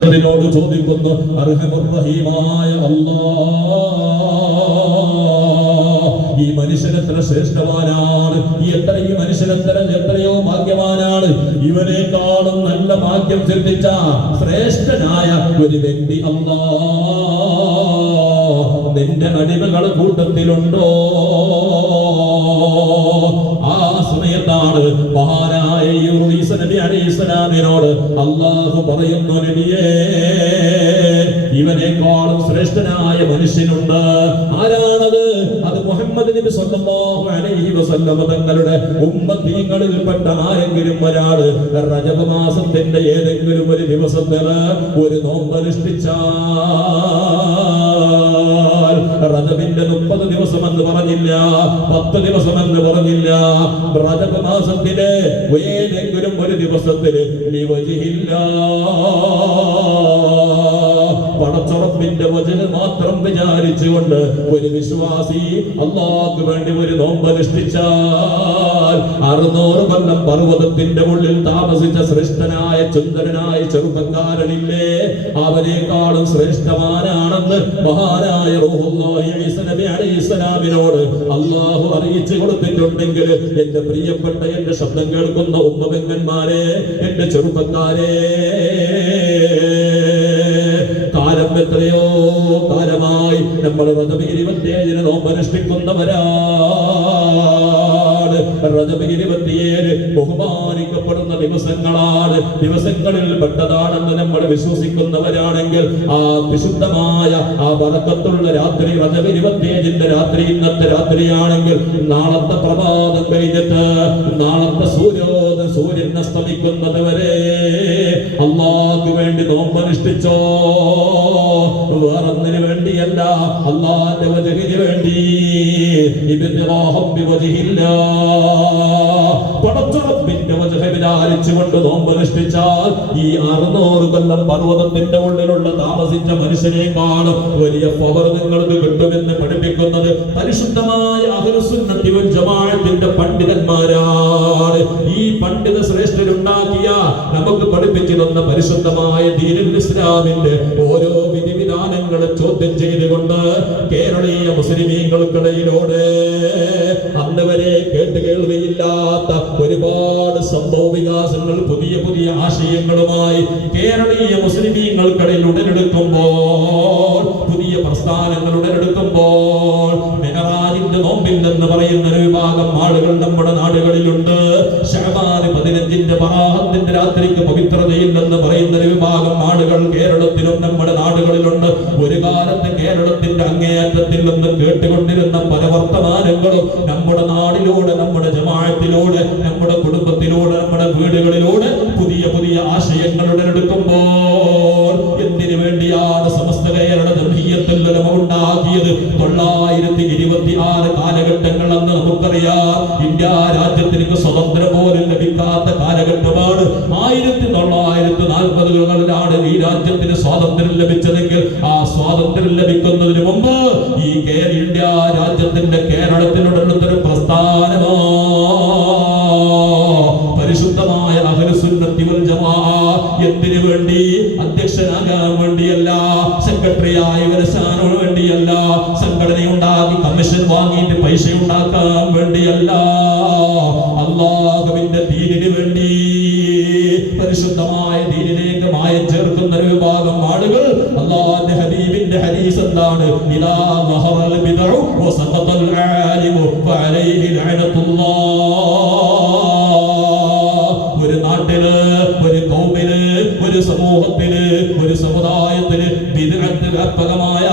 ോട് ചോദിക്കുന്നു, അർഹമുർ റഹീമായ അല്ലാഹ്, ഈ മനുഷ്യനെത്ര ശ്രേഷ്ഠവാനാണ്, ഈ മനുഷ്യനെത്രയോ ഭാഗ്യവാനാണ്. ഇവനേക്കാളും നല്ല ഭാഗ്യം സിദ്ധിച്ച ശ്രേഷ്ഠനായ ഒരു വ്യക്തി അല്ലാഹ് നിന്റെ അടിമകൾ കൂട്ടത്തിലുണ്ടോ? ആ സമയത്താണ് മഹാനായ ഈസ നബി അലൈഹിസ്സലാമിനോട് അല്ലാഹു പറയുന്നു, നബിയേ, ഇവനേക്കാളും ശ്രേഷ്ഠനായ മനുഷ്യനുണ്ട്. ആരാണത്? അത് മുഹമ്മദ് നബി സല്ലല്ലാഹു അലൈഹി വസല്ലം തങ്ങളുടെ ഉമ്മത്തീങ്ങളിൽപ്പെട്ട ആരെങ്കിലും ഒരാള് റജബ് മാസത്തിന്റെ ഏതെങ്കിലും ഒരു ദിവസത്തിൽ ഒരു നോമ്പ് അനുഷ്ഠിച്ചാൽ, റജബിന്റെ 30 ദിവസമെന്ന് പറഞ്ഞില്ല, 10 ദിവസമെന്ന് പറഞ്ഞില്ല, റജബ് മാസത്തിലെ ഏതെങ്കിലും ഒരു ദിവസത്തില് പടച്ചുറപ്പിന്റെ വചനം മാത്രം വിചാരിച്ചുകൊണ്ട് ഒരു വിശ്വാസി അല്ലാഹുവിന് വേണ്ടി ഒരു നോമ്പ് അനുഷ്ഠിച്ചാൽ 600 കൊല്ലം പർവ്വതത്തിന്റെ ഉള്ളിൽ താമസിച്ച ശ്രേഷ്ഠനായ ചുന്ദരനായ ചെറുപ്പക്കാരനില്ലേ, അവനേക്കാളും ശ്രേഷ്ഠവാനാണെന്ന് മഹാനായ റൂഹുല്ലാഹി ഈസ നബി അലൈഹിസ്സലാമിനോട് അല്ലാഹു അറിയിച്ചു കൊടുത്തിട്ടുണ്ടെങ്കിൽ, എന്റെ പ്രിയപ്പെട്ട എന്റെ ശബ്ദം കേൾക്കുന്ന ഉമ്മബെങ്ങന്മാരെ, എന്റെ ചെറുപ്പക്കാരെ, കാലം എത്രയോ കാലമായി നമ്മൾ റജബ് 27 നോമ്പ് അനുഷ്ഠിക്കുന്നവരാണ്. റജബ് 27 ബഹുമാനിക്കപ്പെടുന്ന ദിവസങ്ങളിൽ പെട്ടതാണെന്ന് നമ്മൾ വിശ്വസിക്കുന്നവരാണെങ്കിൽ, ആ വിശുദ്ധമായ ആ ബറക്കത്തുള്ള രാത്രി റജബ് 27 രാത്രി ഇന്നത്തെ രാത്രിയാണെങ്കിൽ, നാളത്തെ പ്രഭാതം കഴിഞ്ഞിട്ട് നാളത്തെ സൂര്യൻ അസ്തമിക്കുന്നത് വരെ അല്ലാഹുവിന് വേണ്ടി നോമ്പ് അനുഷ്ഠിച്ചോ? വേറൊന്നിനു വേണ്ടിയല്ല, അല്ലാഹുവിന്റെ വജഹിന് വേണ്ടി. പടച്ചുറപ്പിന്റെ വജഹ വിചാരിച്ചുകൊണ്ട് നോമ്പ് അനുഷ്ഠിച്ചാൽ ഈ 600 കൊല്ലം പർവ്വതത്തിന്റെ ഉള്ളിലുള്ള താമസിച്ച മനുഷ്യനേക്കാളും വലിയ പവർ നിങ്ങൾക്ക് കിട്ടുമെന്ന് പഠിപ്പിക്കുന്നത് പരിശുദ്ധമായ അഹ്ലുസുന്നത്തി വൽ ജമാഅത്തിന്റെ പണ്ഡിതന്മാരാണ്. ഈ പണ്ഡിത ശ്രേഷ്ഠരുണ്ടാക്കിയ നമുക്ക് പഠിപ്പിച്ചു തന്ന പരിശുദ്ധമായ ദീനുൽ ഇസ്ലാമിന്റെ ഓരോ വിധിവിധാനങ്ങളെ ചോദ്യം ചെയ്തുകൊണ്ട് കേരളീയ മുസ്ലിമീങ്ങൾക്കിടയിലൂടെ അന്ന് വരെ കേട്ടുകേൾവിയില്ലാത്ത ഒരുപാട് സംഭവ വികാസങ്ങൾ, പുതിയ പുതിയ ആശയങ്ങളുമായി കേരളീയ മുസ്ലിമീങ്ങൾക്കിടയിൽ ഉടലെടുക്കുമ്പോൾ, പുതിയ പ്രസ്ഥാനങ്ങൾ ഉടലെടുക്കുമ്പോൾ, മെഹറാജിന്റെ നോമ്പിൽ എന്ന് പറയുന്ന ഒരു വിഭാഗം ആളുകൾ നമ്മുടെ നാടുകളിലുണ്ട്. ശഅബാൻ 15 ബറാഅത്തിന്റെ രാത്രിക്ക് പവിത്രതയില്ലെന്ന് പറയുന്ന ഒരു വിഭാഗം ആളുകൾ കേരളത്തിലും നമ്മുടെ നാടുകളിലുണ്ട്. ഒരു കാലത്ത് കേരളത്തിന്റെ അങ്ങേയറ്റത്തിൽ നിന്ന് കേട്ടുകൊണ്ടിരുന്ന പല വർത്തമാനങ്ങളും നമ്മുടെ നാടിലൂടെ, നമ്മുടെ ജമാഅത്തിലൂടെ, നമ്മുടെ കുടുംബത്തിലൂടെ, നമ്മുടെ വീടുകളിലൂടെ പുതിയ പുതിയ ആശയങ്ങൾ ഉടലെടുക്കുമ്പോൾ, എന്തിനു വേണ്ടിയാണ് സമസ്ത കേരള ജംഇയ്യത്തുൽ ഉലമ ഉണ്ടാക്കിയത്? 926 കാലഘട്ടങ്ങൾ അന്ന് നമുക്കറിയാം. ഇന്ത്യ രാജ്യത്തിലേക്ക് സ്വതന്ത്രം പോലും ലഭിക്കാത്ത കാലഘട്ടമാണ്. 1940കളിലാണ് ഈ രാജ്യത്തിന് സ്വാതന്ത്ര്യം ലഭിച്ചതെങ്കിൽ, ആ സ്വാതന്ത്ര്യം ലഭിക്കുന്നതിന് മുമ്പ് ഈ ഇന്ത്യ രാജ്യത്തിന്റെ കേരളത്തിനോടുള്ളൊരു പ്രസ്ഥാനമോ പരിശുദ്ധമായ അഹ്ലുസുന്നത്തി വൽ ജമാഅ. എന്തിനു വേണ്ടി? അധ്യക്ഷനാകാൻ വേണ്ടിയല്ല, സെക്രട്ടറിയായി വരസാൻ വേണ്ടിയല്ല, സംഘടനയുണ്ടാക്കി കമ്മീഷൻ വാങ്ങിയിട്ട് പൈസ ഉണ്ടാക്കാൻ വേണ്ടിയല്ല, അല്ലാഹുവിന്റെ ദീനിന് വേണ്ടി, പരിശുദ്ധമായ ദീനിലേക്ക് മായം ചേർക്കുന്ന ഒരു വിഭാഗം ആളുകൾ. അല്ലാഹുവിന്റെ ഹബീബിന്റെ ഹദീസ് എന്താണ്? ഇദാ ദഹറൽ ബിദ്ഉ വസഖതൽ ആലിമു ഫഅലൈഹി ലഅനത്തുല്ലാഹ്. ഒരു നാട്ടില്, ഒരു ഖൗമില്, ഒരു സമൂഹത്തില്, ഒരു സമുദായത്തില് ബിദ്അത്ത് വ്യാപകമായ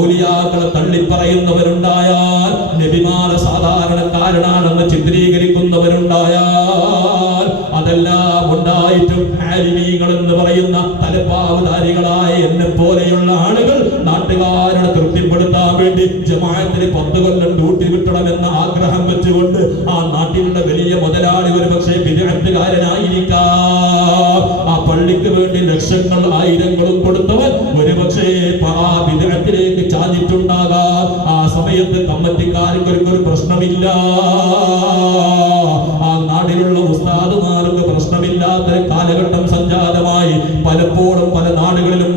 ഔലിയാക്കളെ തള്ളിപ്പറയുന്നവരുണ്ടായാൽ, നബിമാരെ സാധാരണക്കാരനാണെന്ന് ചിത്രീകരിക്കുന്നവരുണ്ടായാൽ, അതെല്ലാം ഉണ്ടായിട്ടും ആലിമീങ്ങൾ എന്ന് പറയുന്ന തലപ്പാവുധാരികളായ എന്നെ പോലെയുള്ള ആളുകൾ നാട്ടുകാരുടെ തൃപ്തിപ്പെടുത്താൻ വേണ്ടി ജമാഅത്തിന് 10 കൊല്ലം ഡ്യൂട്ടി വിട്ടണമെന്ന ആഗ്രഹം വെച്ചുകൊണ്ട് ആ നാട്ടിലുള്ള വലിയ മുതലാളി ഒരു പക്ഷേ ബിദ്അത്തുകാരനായിരിക്കാം. ആ പള്ളിക്ക് വേണ്ടി ലക്ഷങ്ങൾ ആയിരങ്ങളും കൊടുത്തവൻ ഒരു പക്ഷേ ആ ബിദ്അത്തിലേക്ക് ചാഞ്ഞിട്ടുണ്ടാകാം. ആ സമയത്ത് കമ്മിറ്റിക്കാർക്ക് ഒരു പ്രശ്നമില്ല, ആ നാടിലുള്ള ഉസ്താദുമാർക്ക് പ്രശ്നമില്ലാത്ത കാലഘട്ടം കാലഘട്ടം സംജാതമായി. പലപ്പോഴും പല നാടുകളിലും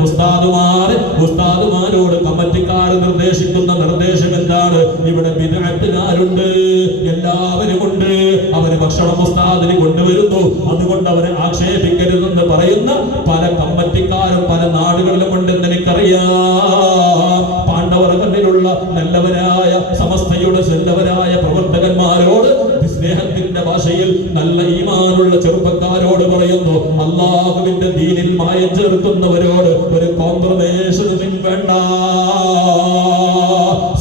ഉസ്താദുമാരോട് കമ്മിറ്റിക്കാർ നിർദ്ദേശിക്കുന്ന നിർദ്ദേശം എന്താണ്? ഇവിടെ ബിദ്അത്തുകാരുണ്ട്, എല്ലാവരും ഉണ്ട്, അവര് ഭക്ഷണം ഉസ്താദിന് കൊണ്ടുവരുന്നു, അതുകൊണ്ട് അവരെ ആക്ഷേപിക്കരുതെന്ന് പറയുന്ന പല കമ്മിറ്റിക്കാരും പല നാടുകളിലും ഉണ്ടെന്ന് എനിക്കറിയാം. പാണ്ഡവർഗത്തിലുള്ള നല്ലവരായ സമസ്തയുടെ നല്ലവരായ പ്രവർത്തകന്മാരോട് സ്നേഹത്തിന്റെ ഭാഷയിൽ നല്ല ഈമാനുള്ള ചെറുപ്പക്കാരോട് പറയുന്നു, അല്ലാഹുവിന്റെ ദീനിൽ മായം ചേർക്കുന്നവരോട് ഒരു കോംപ്രമൈസും വേണ്ട.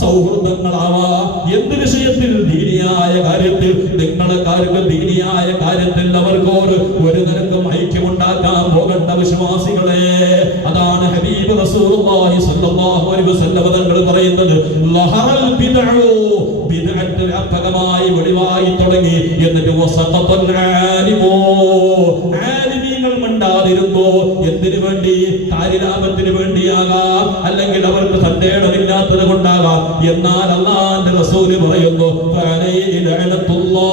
സൗഹൃദങ്ങളാവാ എന്ത് വിഷയത്തിൽ? ദീനിയായ കാര്യത്തിൽ. നിങ്ങളെക്കാർക്ക് ദീനിയായ കാര്യത്തിൽ അവർക്കോട് ഒരു നിരക്കും ഐക്യമുണ്ടാക്കാൻ പോകേണ്ട വിശ്വാസികളെ. അതാണ് ഹബീബ് റസൂലുള്ളാഹി സ്വല്ലല്ലാഹു അലൈഹി വസല്ലം തങ്ങൾ പറയുന്നത്, ലഹറൽ ബിദ്ഉ, ബിദ്അത്ത് വ്യാപകമായി വെളിവായി തുടങ്ങി. എന്നിട്ട് വസഖത്തൽ ആലിമു, ആലിമീങ്ങൾ മിണ്ടാതിരുന്നു. എന്തിനു വേണ്ടി? കാര്യലാഭത്തിന് വേണ്ടിയാകാം, അല്ലെങ്കിൽ അവർക്ക് സന്ദേഹമില്ലാത്തത് കൊണ്ടാകാം. എന്നാൽ അല്ലാഹുവിന്റെ റസൂൽ പറയുന്നു, ഫഅലൈഹി ലഅനത്തുല്ലാഹ്,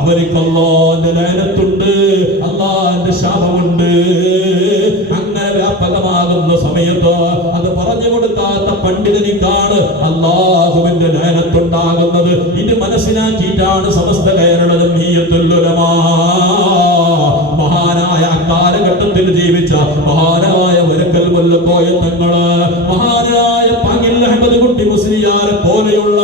അവർക്ക് അല്ലാഹുവിന്റെ ലഅനത്തുണ്ട്, അല്ലാഹുവിന്റെ ശാപമുണ്ട്. അങ്ങനെ വ്യാപകമാകുന്ന സമയത്ത് അത് പറഞ്ഞു കൊടുക്കാത്ത പണ്ഡിതനിക്കാണ് അല്ലാഹുവിന്റെ ലഅനത്തുണ്ടാകുന്നത്. ഇത് മനസ്സിലാക്കിയിട്ടാണ് സമസ്ത കേരള ജംഇയ്യത്തുൽ ഉലമാ, മഹാനായ കാലഘട്ടത്തിൽ ജീവിച്ച മഹാനായ വരക്കൽ മുല്ലക്കോയ തങ്ങള്, മഹാനായ പാങ്ങിൽ അഹമ്മദ് കുട്ടി മുസ്ലിയാരെ പോലെയുള്ള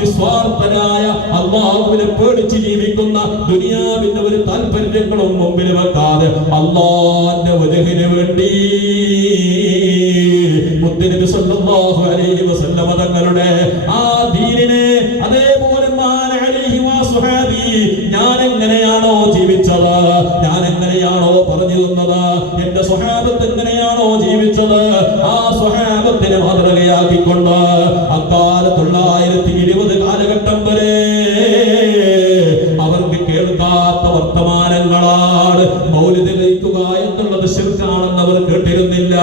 നിസ്വാർത്ഥനായ അല്ലാഹുവിനെ പേടിച്ച് ജീവിക്കുന്ന, ദുനിയാവിന്റെ ഒരു താല്പര്യങ്ങളും മുമ്പിൽ വെക്കാതെ അല്ലാഹുവിന്റെ വജഹിന് വേണ്ടി മുത്തുനബി സല്ലല്ലാഹു അലൈഹി വസല്ലം തങ്ങളുടെ ആ ദീനിനെ, അതേപോലെ മാന അലൈഹി വസഹബി, ഞാൻ എങ്ങനെയാണോ ജീവിച്ചത്, ഞാൻ എങ്ങനെയാണോ പറഞ്ഞു തന്നത്, എന്റെ സ്വഹാബത്ത് എങ്ങനെയാണോ ജീവിച്ചത്, ആ സ്വഹാബത്തിനെ മാതൃകയാക്കിക്കൊണ്ട് അക്കാലത്ത് 1920 കാലഘട്ടം വരെ അവർക്ക് കേൾക്കാത്ത വർത്തമാനങ്ങളാണ്. മൗലിദ് കഴിക്കുക എന്നുള്ളത് ശിർക്കാണെന്ന് അവർ കേട്ടിരുന്നില്ല,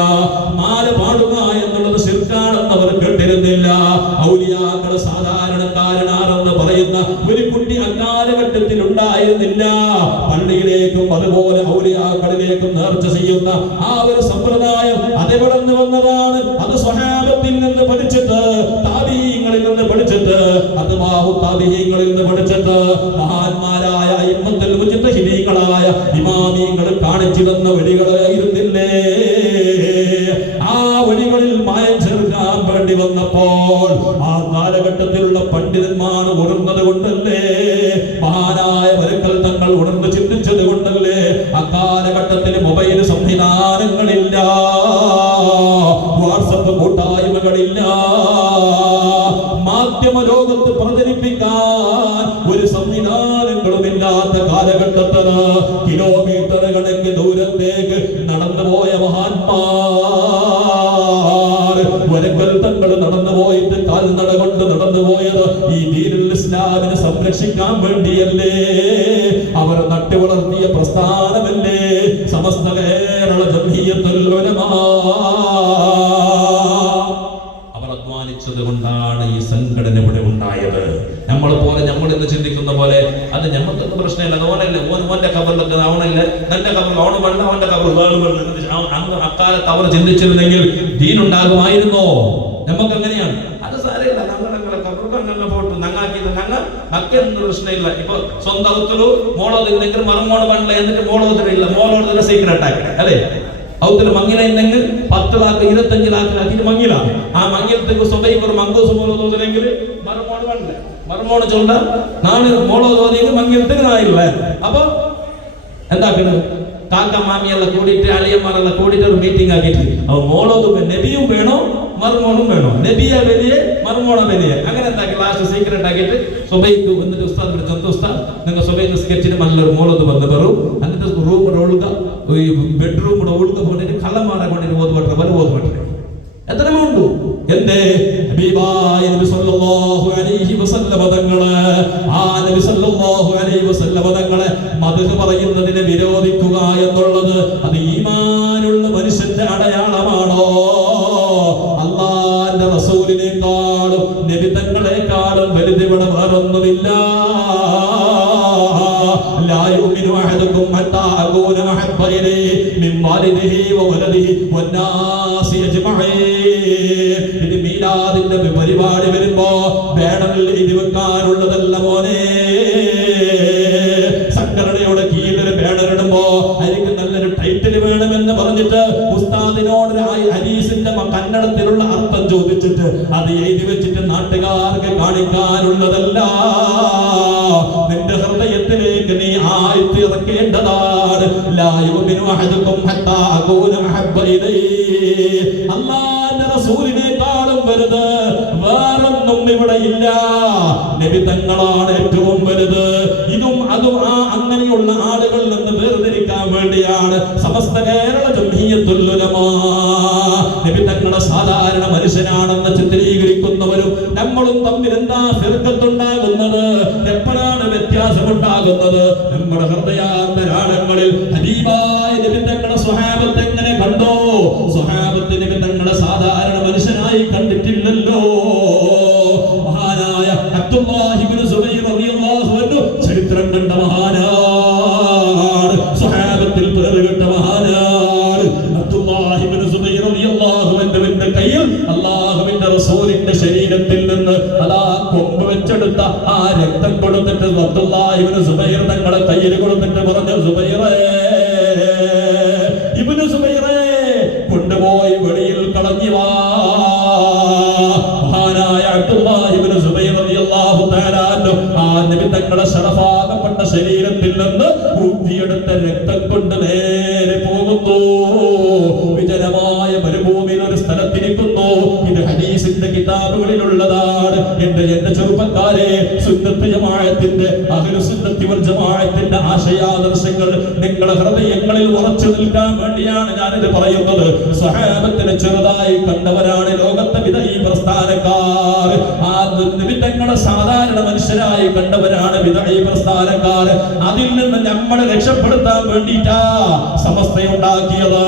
മാല പാടുക എന്നുള്ളത് ശിർക്കാണെന്ന് അവർ കേട്ടിരുന്നില്ല. ഔലിയാക്കൾ സാധാരണക്കാരനാണെന്ന് പറയുന്ന ഒരു കുട്ടി അക്കാലഘട്ടത്തിൽ ഉണ്ടായിരുന്നില്ല. പള്ളിയിലേക്കും അതുപോലെ ഔലിയാക്കളിലേക്കും നേർച്ച ചെയ്യുന്ന ആ ഒരു സമ്പ്രദായം അതെവിടെന്ന് വന്നതാണ്? അത് സ്വഹാബത്തിൽ നിന്ന് പഠിച്ചിട്ട്, താബീങ്ങളിൽ നിന്ന് പഠിച്ചിട്ട്, അത്ബാഉ താബീങ്ങളിൽ നിന്ന് പഠിച്ചിട്ട്, മഹാന്മാരായ അയിമ്മത്തുൽ മുജ്തഹിദീങ്ങളായ ഇമാമീങ്ങൾ കാണിച്ചു തന്ന വഴികളായിരുന്നില്ലേ? ആ വഴികളിൽ മായം ചേർക്കാൻ വേണ്ടി വന്നപ്പോൾ ആ കാലഘട്ടത്തിലുള്ള പണ്ഡിതന്മാർ ഉണർന്നത് കൊണ്ടല്ലേ, മഹാനായ വരക്കൽ തങ്ങൾ ഉണർന്ന് ചിന്തിച്ചത് കൊണ്ടല്ലേ. അക്കാലഘട്ടത്തിൽ മൊബൈൽ സംവിധാനങ്ങളില്ല, വാട്സപ്പ് കൂട്ടായ്മകളില്ല, മാധ്യമ ലോകത്ത് പ്രചരിപ്പിക്കാൻ ഒരു സംവിധാനങ്ങളുമില്ലാത്ത കാലഘട്ടത്തിന് കിലോമീറ്റർ കണക്ക് ദൂരത്തേക്ക് നടന്നുപോയ മഹാന്മാർ, വരക്കൽ തങ്ങൾ നടന്നു പോയിട്ട് കാൽനട കൊണ്ട് നടന്നു പോയത് ഈ ദീനുൽ ഇസ്ലാമിനെ സംരക്ഷിക്കാൻ വേണ്ടിയല്ലേ? അവർ നട്ടു വളർത്തിയ പ്രസ്ഥാനമല്ലേ സമസ്ത കേരള ജംഇയ്യത്തുൽ ഉലമാ. അവർ അധ്വാനിച്ചത് കൊണ്ടാണ് ഈ സംഘടന ഇവിടെ ഉണ്ടായത്. നമ്മൾ ഇന്ന് ചിന്തിക്കുന്ന പോലെ അത് ഞമ്മക്കൊന്നും പ്രശ്നമില്ല, ഓനല്ലേ ഓന്റെ കബറിലൊക്കെ അവനല്ല, നല്ല കബർ ഓണ് വെള്ള, അവന്റെ കബർ വേണം. അക്കാലത്ത് അവർ ചിന്തിച്ചിരുന്നെങ്കിൽ ദീനുണ്ടാകുമായിരുന്നോ? നമുക്ക് എങ്ങനെയാണ്? അത് സാരമില്ല, ഞങ്ങളെ കബർക്ക് അങ്ങനെ പോട്ടു ഞങ്ങാക്കിയത് ഞങ്ങൾക്കൊന്നും പ്രശ്നമില്ല. ഇപ്പൊ സ്വന്തം മോളോതില്ലെങ്കിൽ മറുമോള് പണ്ടില്ല, എന്നിട്ട് മോളോതിരില്ല, മോളോതിര സീക്രട്ട് ആക്കി അല്ലേ? അവത്തിൽ മങ്ങില ഉണ്ടെങ്കിൽ 10 ലാക്ക് 25 ലാക്ക് ആക്കിയിട്ട് മങ്ങില. ആ മങ്ങിലത്തേക്ക് സ്വബൈക്ക് ഒരു മങ്കൂസ് മോളോ തോന്നില്ലെങ്കിൽ മറുമോള് പണ്ടില്ല, മറുമോള് ചൊല്ല നാണ് മോളോ തോന്നിയെങ്കിൽ മങ്ങിലത്തേക്ക് നായില്ല. അപ്പൊ എന്താക്കുന്നത്? കാക്ക മാമിയെല്ലാം കൂടിയിട്ട് അളിയന്മാരെല്ലാം കൂടിയിട്ട് ഒരു മീറ്റിംഗ് ആക്കിയിട്ട് അവ മോളോതും നബിയും വേണോ മറുമോളും വേണോ, നബിയ വലിയ മറുമോള വലിയ, അങ്ങനെ എന്താക്കി ലാസ്റ്റ് സീക്രട്ട് ആക്കിയിട്ട് സ്വബൈക്ക് വന്നിട്ട് ഉസ്താദ് വിളിച്ചു, ഉസ്താദ് നിങ്ങൾ സ്വബൈക്ക് സ്കെച്ചിന് നല്ലൊരു മോളത് വന്ന് പറയും, എന്നിട്ട് റൂമിടെ ഒഴുക ബെഡ്റൂമിടെ ഒഴുക കൊണ്ടിട്ട് കള്ളന്മാരെ കൊണ്ടിട്ട് ഓതുപെട്ടെ വരെ ഓതുപെട്ടെ എത്രമേ ഉണ്ടു. എന്തേ ഹബീബായ നബി സല്ലല്ലാഹു അലൈഹി വസല്ലം തങ്ങളെ, ആ നബി സല്ലല്ലാഹു അലൈഹി വസല്ലം തങ്ങളെ മദ്ഹ് പറയുന്നതിനെ വിരോധിക്കുക എന്നുള്ളത് അത് ഈമാനുള്ള മനുഷ്യന്റെ അടയാളമാണോ? അല്ലാഹുവിന്റെ റസൂലിനെക്കാളും നബി തങ്ങളെക്കാളും വലുത് ഇവിടെ വേറൊന്നുമില്ല. ലാ യുമിനു അഹദുക്കും ഹത്താ അകൂന അഹബ്ബ ഇലൈഹി മിൻ വാലിദിഹി വവലദിഹി വന്നാസി അജ്മഈൻ. ഇത് മീലാദിന്റെ പരിപാടി വരുമ്പോ ബാനറിൽ എഴുതി വെക്കാനുള്ളതല്ല മോനെ. സംഘടനയുടെ കീഴിൽ ബാനർ ഇടുമ്പോ അതിന് നല്ലൊരു ടൈറ്റിൽ വേണമെന്ന് പറഞ്ഞിട്ട് ഉസ്താദിനോട് ഹദീസിന്റെ കന്നഡത്തിലുള്ള അർത്ഥം ചോദിച്ചിട്ട് അത് എഴുതി വെച്ചിട്ട് നാട്ടുകാർക്ക് കാണിക്കാനുള്ളതല്ല. നിന്റെ ഹൃദയത്തിലേക്ക് നീ ആഴ്ത്തി ഇറക്കേണ്ടതാണ്. ലാ യുമിനു അഹദുക്കും ഹത്താ അകൂന അഹബ്ബ ഇലൈഹി. അല്ലാഹുവിന്റെ റസൂലിനേക്കാളും വലുത് വേറൊന്നും ഇവിടെ ഇല്ല. നബി തങ്ങളാണ് ഏറ്റവും വലുത്. ഇതും അതും അങ്ങനെയുള്ള ആളുകളിൽ നിന്ന് വേർതിരിക്കാൻ വേണ്ടിയാണ് സമസ്ത കേരള ജംഇയ്യത്തുൽ ഉലമാ നബി തങ്ങളെ സാധാരണ മനുഷ്യനാണെന്ന് ചിത്രീകരിക്കുന്നവരും നമ്മളും തമ്മിൽ എന്താ ഫിർഖത്തുണ്ടാകുന്നത്, എപ്പോഴാണ് വ്യത്യാസമുണ്ടാകുന്നത്? നമ്മുടെ ഹൃദയാന്തരാളങ്ങളിൽ ഹബീബായ നബി തങ്ങളെ സ്വഹാബത്ത് എങ്ങനെ കണ്ടോ? സ്വഹാബത്ത് നബി തങ്ങളെ സാധാരണ മനുഷ്യനായി കണ്ടിട്ടില്ലല്ലോ. മഹാനായ അബ്ദുല്ലാഹി ഇബ്നു സുബൈർ റളിയല്ലാഹു അൻഹു ചരിത്രം കണ്ട മഹാനാണ്. സ്വഹാബത്തിൽ പേരുകെട്ട മഹാനാണ് അബ്ദുല്ലാഹി ഇബ്നു സുബൈർ റളിയല്ലാഹു അൻഹുവിന്റെ കയ്യിൽ അല്ലാഹുവിന്റെ റസൂലിന്റെ ശരീരത്തിൽ നിന്ന് അതാ കൊണ്ടുവച്ചെടുത്ത ആ രക്തം കൊടുത്തിട്ട് അബ്ദുല്ലാഹി ഇബ്നു സുബൈർ തങ്ങളെ കയ്യിൽ കൊടുത്തിട്ട് പറഞ്ഞു, സുബൈറേ, ഇബ്നു സുബൈറേ, കൊണ്ടുപോയി വെളിയിൽ കളഞ്ഞു വാ. മഹാനായ അബ്ദുല്ലാഹി ഇബ്നു സുബൈർ റളിയല്ലാഹു തആല ആ നബി തങ്ങളെ ശറഫാകപ്പെട്ട ശരീരത്തിൽ നിന്ന് ഊറ്റിയെടുത്ത രക്തം കൊണ്ട് നേരെ പോകുന്നു. വിജനമായ മരുഭൂമിയിൽ ഒരു സ്ഥലത്തിരിക്കുന്നു. ഇത് ഹദീസിന്റെ കിതാബുകളിലുള്ളതാണ്. എന്റെ ചെറുപ്പക്കാരെ, സുന്നത്ത് ജമാഅത്തിന്റെ അഹ്ലുസ് സുന്നത്തി വൽ ജമാഅത്തിന്റെ ആശയാദർശങ്ങൾ നിങ്ങളുടെ ഹൃദയങ്ങളിൽ ഉറച്ചു നിൽക്കാൻ വേണ്ടിയാണ് ഞാനിത് പറയുന്നത്. സ്വഹാബത്തിനെ ചെറുതായി കണ്ടവരാണ് ലോകത്തെ വിദഈ പ്രസ്ഥാനക്കാർ. ആ നബി തങ്ങളെ സാധാരണ മനുഷ്യരായി കണ്ടവരാണ് വിദഈ പ്രസ്ഥാനക്കാർ. അതിൽ നിന്ന് നമ്മളെ രക്ഷപ്പെടുത്താൻ വേണ്ടിയിട്ടാ സമസ്തയുണ്ടാക്കിയത്.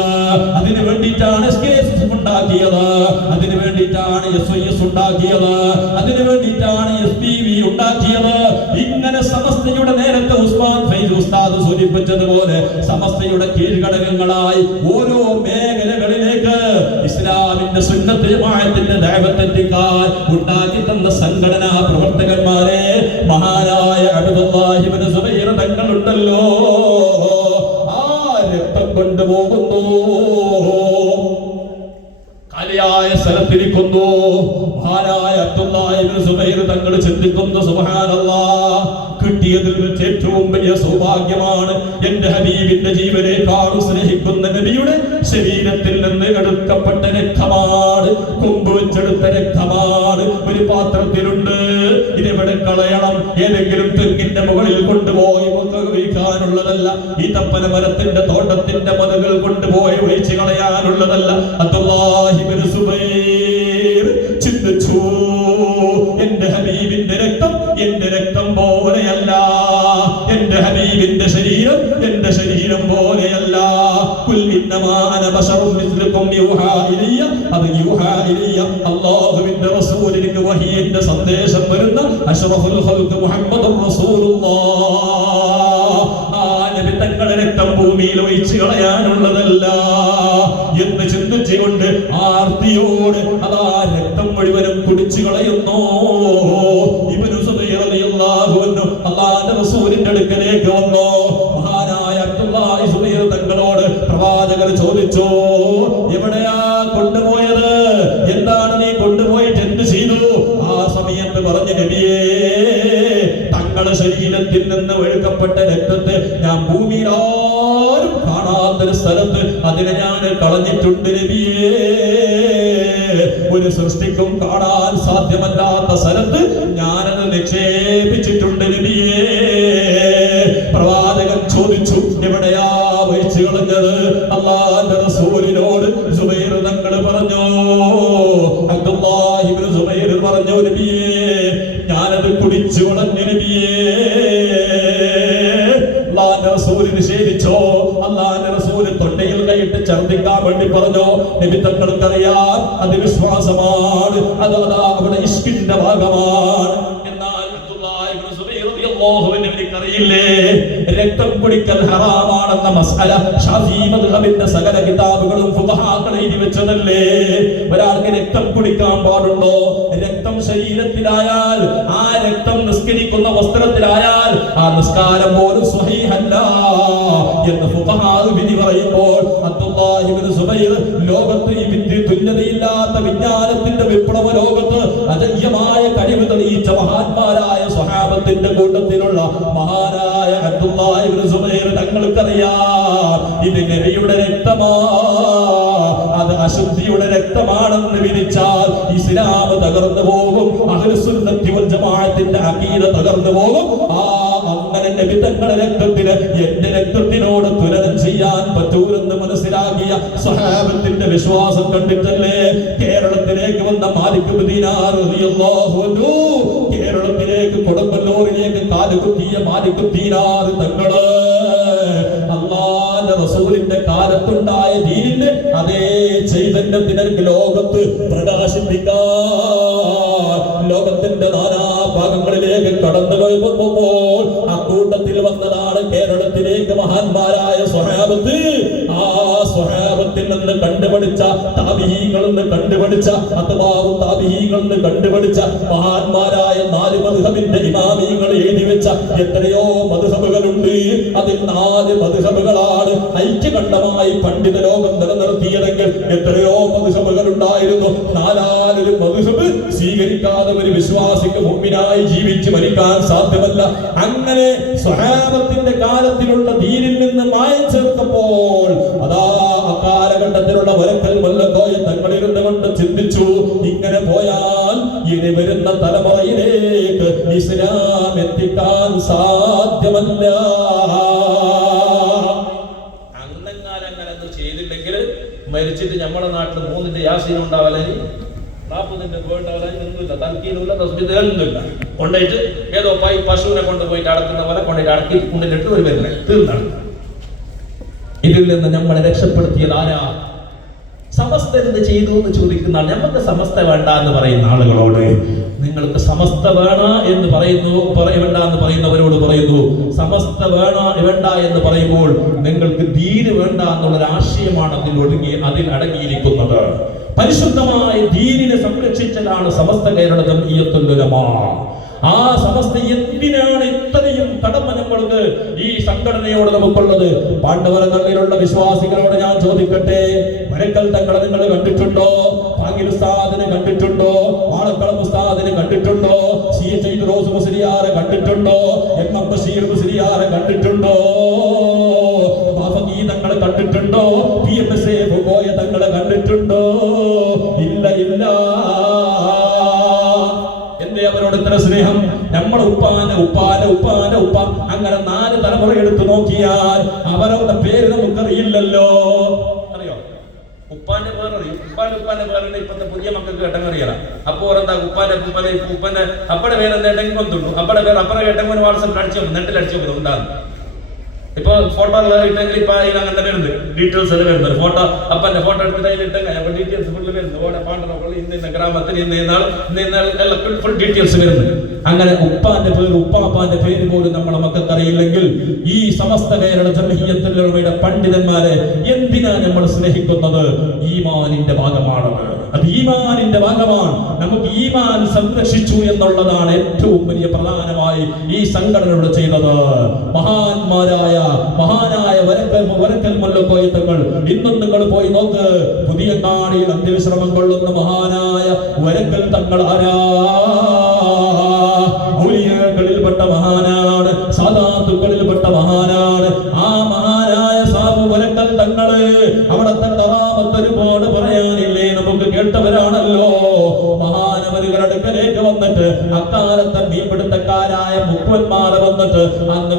അതിനു വേണ്ടിയിട്ടാണ് SKSS ഉണ്ടാക്കിയത്. അതിനു വേണ്ടിയിട്ടാണ് SYS ഉണ്ടാക്കിയത്. അതിനു വേണ്ടിയിട്ടാണ് SPV ഉണ്ടാക്കിയത്. ഇങ്ങനെ സമസ്തയുടെ നേരത്തെ ഉസ്മാൻ ഫൈസ് ഉസ്താദ് സൂചിപ്പിച്ചതുപോലെ സമസ്തയുടെ കീഴ്ഘടകങ്ങളായി ഓരോ മേഖലകളിലേക്ക് ഇസ്ലാമിന്റെ സുന്നത്ത് ജമാഅത്തിന്റെ ദഅവത്ത് എത്തിക്കാൻ ഉണ്ടാക്കി തന്ന സംഘടനാ പ്രവർത്തകന്മാരെ മഹാനായ അബ്ദുല്ലാഹി ഇബ്നു സുബൈർ തങ്ങളുണ്ടല്ലോ, ആ രക്തം കൊണ്ടുപോകുന്നു. കാലിയായ സ്ഥലത്തിരിക്കുന്നു. മഹാനായ അബ്ദുല്ലാഹി ഇബ്നു സുബൈർ തങ്ങൾ ചിന്തിക്കുന്നു, സുബ്ഹാനല്ലാഹ്, കിട്ടിയതിൽ വെച്ച് ഏറ്റവും വലിയ സൗഭാഗ്യമാണ് എന്റെ ഹബീബിന്റെ ജീവനേക്കാളും സ്നേഹിക്കുന്ന നബിയുടെ ശരീരത്തിൽ നിന്ന് എടുക്കപ്പെട്ട രക്തമാണ്, കൊമ്പ് വെച്ചെടുത്ത രക്തമാണ്. ഒരു പാത്രത്തിലുണ്ട്. ഇതെവിടെ കളയണം? ഏതെങ്കിലും തെങ്ങിന്റെ മുകളിൽ കൊണ്ടുപോയി ഒഴിക്കാനുള്ളതല്ല. ഈ തപ്പന മരത്തിന്റെ തോട്ടത്തിന്റെ മതകൾ കൊണ്ടുപോയി ഒഴിച്ചു കളയാനുള്ളതല്ല. അബ്ദുല്ലാഹി ഇബ്നു സുബൈർ ചിന്തിച്ചു, എന്റെ ഹബീബിന്റെ രക്തം എന്റെ രക്തം പോലെയല്ല, എന്റെ ഹബീബിന്റെ ശരീരം എന്റെ ശരീരം പോലെയല്ല. ഖുൽ ഇന്നമാ അന ബശറുൻ മിസ്ലുകും യൂഹാ ഇലയ്യ. അത് യൂഹാ ഇലയ്യ, അല്ലാഹുവിന്റെ റസൂലിന്റെ വഹിയിന്റെ സന്ദേശം വരുന്ന അഷ്റഫുൽ ഖൽഖ് മുഹമ്മദുർ റസൂലുള്ളാഹ്. ആ നബി തങ്ങളുടെ രക്തം ഭൂമിയിൽ ഒഴിച്ചു കളയാനുള്ളതല്ല എന്ന് ചിന്തിച്ചുകൊണ്ട് ആർത്തിയോട് അതാ രക്തം മുഴുവനും കുടിച്ചു കളയുന്നു. ഇബ്നു സുബൈർ റളിയല്ലാഹു അൻഹു അല്ലാഹുവിന്റെ റസൂലിന്റെ അടുക്കലേക്ക് വന്നു. മഹാനായ അബ്ദുല്ലാഹി സുബൈർ തങ്ങളോട് പ്രവാചകർ ചോദിച്ചു, എവിടെയാ കൊണ്ടുപോയത്? എന്താണ് നീ കൊണ്ടുപോയിട്ട് എന്ത് ചെയ്തു? ആ സമയത്ത് പറഞ്ഞു, നബിയേ, തങ്ങളുടെ ശരീരത്തിൽ നിന്ന് ഒഴുക്കപ്പെട്ട രക്തത്തെ ഞാൻ ഭൂമിയിൽ ആരും കാണാത്തൊരു സ്ഥലത്ത് അതിനെ ഞാൻ കളഞ്ഞിട്ടുണ്ട് നബിയേ. ഒരു സൃഷ്ടിക്കും കാണാൻ സാധ്യമല്ലാത്ത സ്ഥലത്ത് ഞാനത് നിക്ഷേപിച്ചിട്ടുണ്ട് നബിയേ. പ്രവാചകൻ ചോദിച്ചു, എവിടെയാ ഒഴിച്ചു കളഞ്ഞത്? അല്ലാഹുവിന്റെ റസൂലിനോട് സുബൈർ തങ്ങൾ പറഞ്ഞു, അബ്ദുല്ലാഹി ഇബ്നു സുബൈർ പറഞ്ഞു, നബിയേ, ഞാനത് കുടിച്ചു കളഞ്ഞു നബിയേ. അല്ലാഹുവിന്റെ റസൂൽ നിഷേധിച്ചോ? അല്ലാഹുവിന്റെ റസൂൽ തൊണ്ടയിൽ കൈയിട്ട് ഛർദ്ദിക്കാൻ വേണ്ടി പറഞ്ഞു. നബി തങ്ങൾക്കറിയാം അത് വിശ്വാസമാണ്, അത് അവിടെ ഇഷ്കിന്റെ ഭാഗമാണ്. എന്നാൽ അബ്ദുല്ലാഹി ഇബ്നു സുബൈർ റളിയല്ലാഹു അൻഹു അറിയില്ലേ? രക്തം കുടിക്കൽ ഹറാമാണെന്ന മസ്അല ഷാഫി മദ്ഹബിന്റെ സകല കിതാബുകളും ഫുഖഹാക്കൾ എഴുതി വെച്ചതല്ലേ? ഒരാൾക്ക് രക്തം കുടിക്കാൻ പാടുണ്ടോ? രക്തം ശരീരത്തിലായാൽ, ആ രക്തം നിസ്കരിക്കുന്ന വസ്ത്രത്തിലായാൽ ആ നിസ്കാരം പോലും സ്വഹീഹല്ല എന്ന് ഫുഖഹാ വിധി പറയുമ്പോൾ അബ്ദുല്ലാഹി ഇബ്നു സുബൈർ ലോകത്ത് ഈ തുല്യതയില്ലാത്ത വിജ്ഞാനത്തിന്റെ വിപ്ലവ ലോകത്ത് അജയ്യമായ കഴിവ് തെളിയിച്ച മഹാന്മാരായ സ്വഹാബത്തിന്റെ കൂട്ടത്തിലുള്ള മഹാനായ അബ്ദുല്ലാഹി ഇബ്നു സുബൈർ തങ്ങൾക്കറിയാം ഇത് നബിയുടെ രക്തമാ, അത് അശുദ്ധിയുടെ രക്തമാണെന്ന് വിധിച്ചാൽ ഇസ്ലാം തകർന്നു പോകും, അഹ്ലുസുന്നത്തി വൽ ജമാഅത്തിന്റെ അഖീദ തകർന്നു പോകും. അങ്ങനെ നബി തങ്ങളുടെ രക്തത്തിന് എന്റെ രക്തത്തിനോട് തുലനം ചെയ്യാൻ പറ്റൂലെന്ന് മനസ്സിലാക്കിയ സ്വഹാബത്തിന്റെ വിശ്വാസം കണ്ടിട്ടല്ലേ കേരളത്തിലേക്ക് വന്ന മാലിക് ബിൻ ദീനാർ റളിയല്ലാഹു അൻഹു, കേരളത്തിലേക്ക് കൊടുങ്ങല്ലൂരിലേക്ക് കാലുകുത്തിയ മാലിക് ബിൻ ദീനാർ തങ്ങള് അല്ലാഹുവിന്റെ റസൂലിന്റെ കാലത്തുണ്ടായ ദീനിന്റെ അതേ ചൈതന്യത്തിലേക്ക് ലോകത്ത് പ്രകാശിപ്പിക്കാൻ ലോകത്തിന്റെ നാനാഭാഗങ്ങളിലേക്ക് കടന്നു പോകുമ്പോൾ അക്കൂട്ടത്തിൽ വന്നതാണ് കേരളത്തിലേക്ക് മഹാന്മാരായ സ്വഹാബത്ത്. ആ സ്വഹാബത്തിൽ നിന്ന് കണ്ടുപിടിച്ച താബിഈകളിൽ നിന്ന് കണ്ടുപിടിച്ച അത്ബാഉ താബിഈകളിൽ നിന്ന് കണ്ടുപിടിച്ച മഹാന്മാരായ 4 മദ്ഹബിന്റെ ഇമാമികൾ എഴുതി വെച്ച എത്രയോ മദ്ഹബുകളുണ്ട്. അതിൽ 4 മദ്ഹബുകളാണ് ഐക്യകണ്ഠമായി പണ്ഡിത ലോകം നിലനിർത്തിയതെങ്കിൽ എത്രയോ മദ്ഹബുകൾ ഉണ്ടായിരുന്നു. 4 മദ്ഹബ് സ്വീകരിക്കാതെ ഒരു വിശ്വാസിക്ക് മുഅ്മിനായി ജീവിച്ച് മരിക്കാൻ സാധ്യമല്ല. അങ്ങനെ സ്വഹാബത്തിന്റെ കാലത്തിലുള്ള ദീനിൽ നിന്ന് മായം ചേർത്തപ്പോൾ അതാ അക്കാലഘട്ടത്തിലുള്ള വരക്കൽ മുല്ലക്കോയ തങ്ങളിരുന്ന് കൊണ്ട് ചിന്തിച്ചു, ഇങ്ങനെ പോയാൽ ഇനി വരുന്ന തലമുറയിലേക്ക് ഇസ്ലാം എത്തിക്കാൻ സാധ്യമല്ല. അങ്ങനെ ചെയ്തില്ലെങ്കിൽ മരിച്ചിട്ട് നമ്മുടെ നാട്ടിൽ 3ന്റെ യാസീൻ ഉണ്ടാവല്ലേ, 40ന്റെ വേണ്ടാവില്ല, തൽക്കീലുമില്ല, തസ്ബീഹൊന്നുമില്ല. കൊണ്ടുപോയിട്ട് ഏതോ പശുവിനെ കൊണ്ടുപോയിട്ട് അടക്കുന്ന പോലെ കൊണ്ടുപോയിട്ട് അടക്കി കൊണ്ടിട്ട് ഒരു വരുന്നത് തീർന്നാണ്. ഇതിൽ നിന്ന് നമ്മളെ രക്ഷപ്പെടുത്തിയത് ആരാ? സമസ്ത എന്ത് ചെയ്തു എന്ന് ചോദിക്കുന്ന ആൾ. നമുക്ക് സമസ്ത വേണ്ട എന്ന് പറയുന്ന ആളുകളോട്, നിങ്ങൾക്ക് സമസ്ത വേണ്ട എന്ന് പറയുന്നവരോട് പറയുന്നു, സമസ്ത വേണ്ട എന്ന് പറയുമ്പോൾ നിങ്ങൾക്ക് ദീന് വേണ്ട എന്നുള്ളൊരു ആശയമാണ് അതിൽ അടങ്ങിയിരിക്കുന്നത്. പരിശുദ്ധമായ ദീനിനെ സംരക്ഷിച്ചതാണ് സമസ്ത കേരള ജംഇയ്യത്തുൽ ഉലമാ. ആ സമസ്ത എന്തിനാണ് ഇത്രയും കടമ നമ്മൾക്ക് ഈ സംഘടനയോട് നമുക്കുള്ളത്? പാണ്ഡവരങ്ങളിലുള്ള വിശ്വാസികളോട് ഞാൻ ചോദിക്കട്ടെ, വരക്കൽ തങ്ങളെ നിങ്ങൾ കണ്ടിട്ടുണ്ടോ? പാങ്ങിൽ ഉസ്താദിനെ കണ്ടിട്ടുണ്ടോ? വാളക്കളം ഉസ്താദിനെ കണ്ടിട്ടുണ്ടോ? റോസ് മുസ്ലിയാറെ കണ്ടിട്ടുണ്ടോ? എം ബഷീർ മുസ്ലിയാറെ കണ്ടിട്ടുണ്ടോ? തങ്ങളെ കണ്ടിട്ടുണ്ടോ? PMSA പോയ തങ്ങളെ കണ്ടിട്ടുണ്ടോ? ഇല്ല. എന്തേ അവരോട് ഇത്ര സ്നേഹം? നമ്മളെ ഉപ്പാന്റെ ഉപ്പ അങ്ങനെ 4 തലമുറ എടുത്തു നോക്കിയാൽ അവരുടെ പേര് നമുക്കറിയില്ലല്ലോ. അറിയോ? ഉപ്പാന്റെ പേരറിയും, ഉപ്പാന്റെ പേരിന്റെ ഇപ്പത്തെ പുതിയ മക്കൾക്ക് കേട്ടറിയല. അപ്പോ എന്താ ഉപ്പാന്റെ അപ്പടെ പേരെന്താ എട്ടെങ്കൊണ്ടുള്ളൂ, അപ്പടെ പേര് അപ്പറെ കേട്ടെങ്കിൽ വാട്സപ്പിൽ അടിച്ചു നോക്കും, നെറ്റിൽ അടിച്ചു നോക്കും. എന്താ ഇപ്പൊ ഫോട്ടോ ഇട്ടെങ്കിൽ ഇപ്പൊ അങ്ങനെ വരുന്നത് ഡീറ്റെയിൽസ് എല്ലാം വരുന്നത്. ഫോട്ടോ അപ്പന്റെ ഫോട്ടോ എടുത്തിട്ട് അതിലിട്ടെങ്കിൽ ഡീറ്റെയിൽസ് ഫുള്ള് വരുന്നത്. ഓടെ പാണ്ഡവ ഇന്ന ഗ്രാമത്തിൽ ഇന്ന ഫുൾ ഡീറ്റെയിൽസ് വരുന്നത്. അങ്ങനെ ഉപ്പാന്റെ പേര് ഉപ്പാപ്പാന്റെ പേര് പോലും നമ്മളെ മക്കൾക്ക് അറിയില്ലെങ്കിൽ ഈ സമസ്ത കേരള ജംഇയ്യത്തുൽ ഉലമയുടെ പണ്ഡിതന്മാരെ എന്തിനാ നമ്മൾ സ്നേഹിക്കുന്നത്? ഈമാനിന്റെ ഭാഗമാണത്. അത് ഈമാനിന്റെ ഭാഗമാണ്. നമുക്ക് ഈമാൻ സംരക്ഷിച്ചു എന്നുള്ളതാണ് ഏറ്റവും വലിയ പ്രധാനമായി ഈ സംഘടനയോട് ചെയ്തത്. മഹാനായ വരക്കൽ മുല്ലക്കോയ തങ്ങൾ ഇന്നും നിങ്ങൾ പോയി നോക്ക്. പുതിയ കാണിയിൽ അന്ത്യവിശ്രമം കൊള്ളുന്ന മഹാനായ വരക്കൽ തങ്ങൾ ആരാ? ൗലിയകളിൽപ്പെട്ട മഹാനാണ്, സാദാത്തുക്കളിൽപ്പെട്ട മഹാനാണ്. ആ മഹാനായ സാബു വരക്കൽ തങ്ങള് അവിടത്തെ കറാമത്ത് ഒരുപാട് പറയാനില്ലേ? നമുക്ക് കേട്ടവരാണല്ലോ. മഹാനവരുകളുടെ അടുക്കലേക്ക് വന്നിട്ട് അക്കാലത്തെ മീൻപിടുത്തക്കാരായ മുക്കുവന്മാരെ വന്നിട്ട് അന്ന്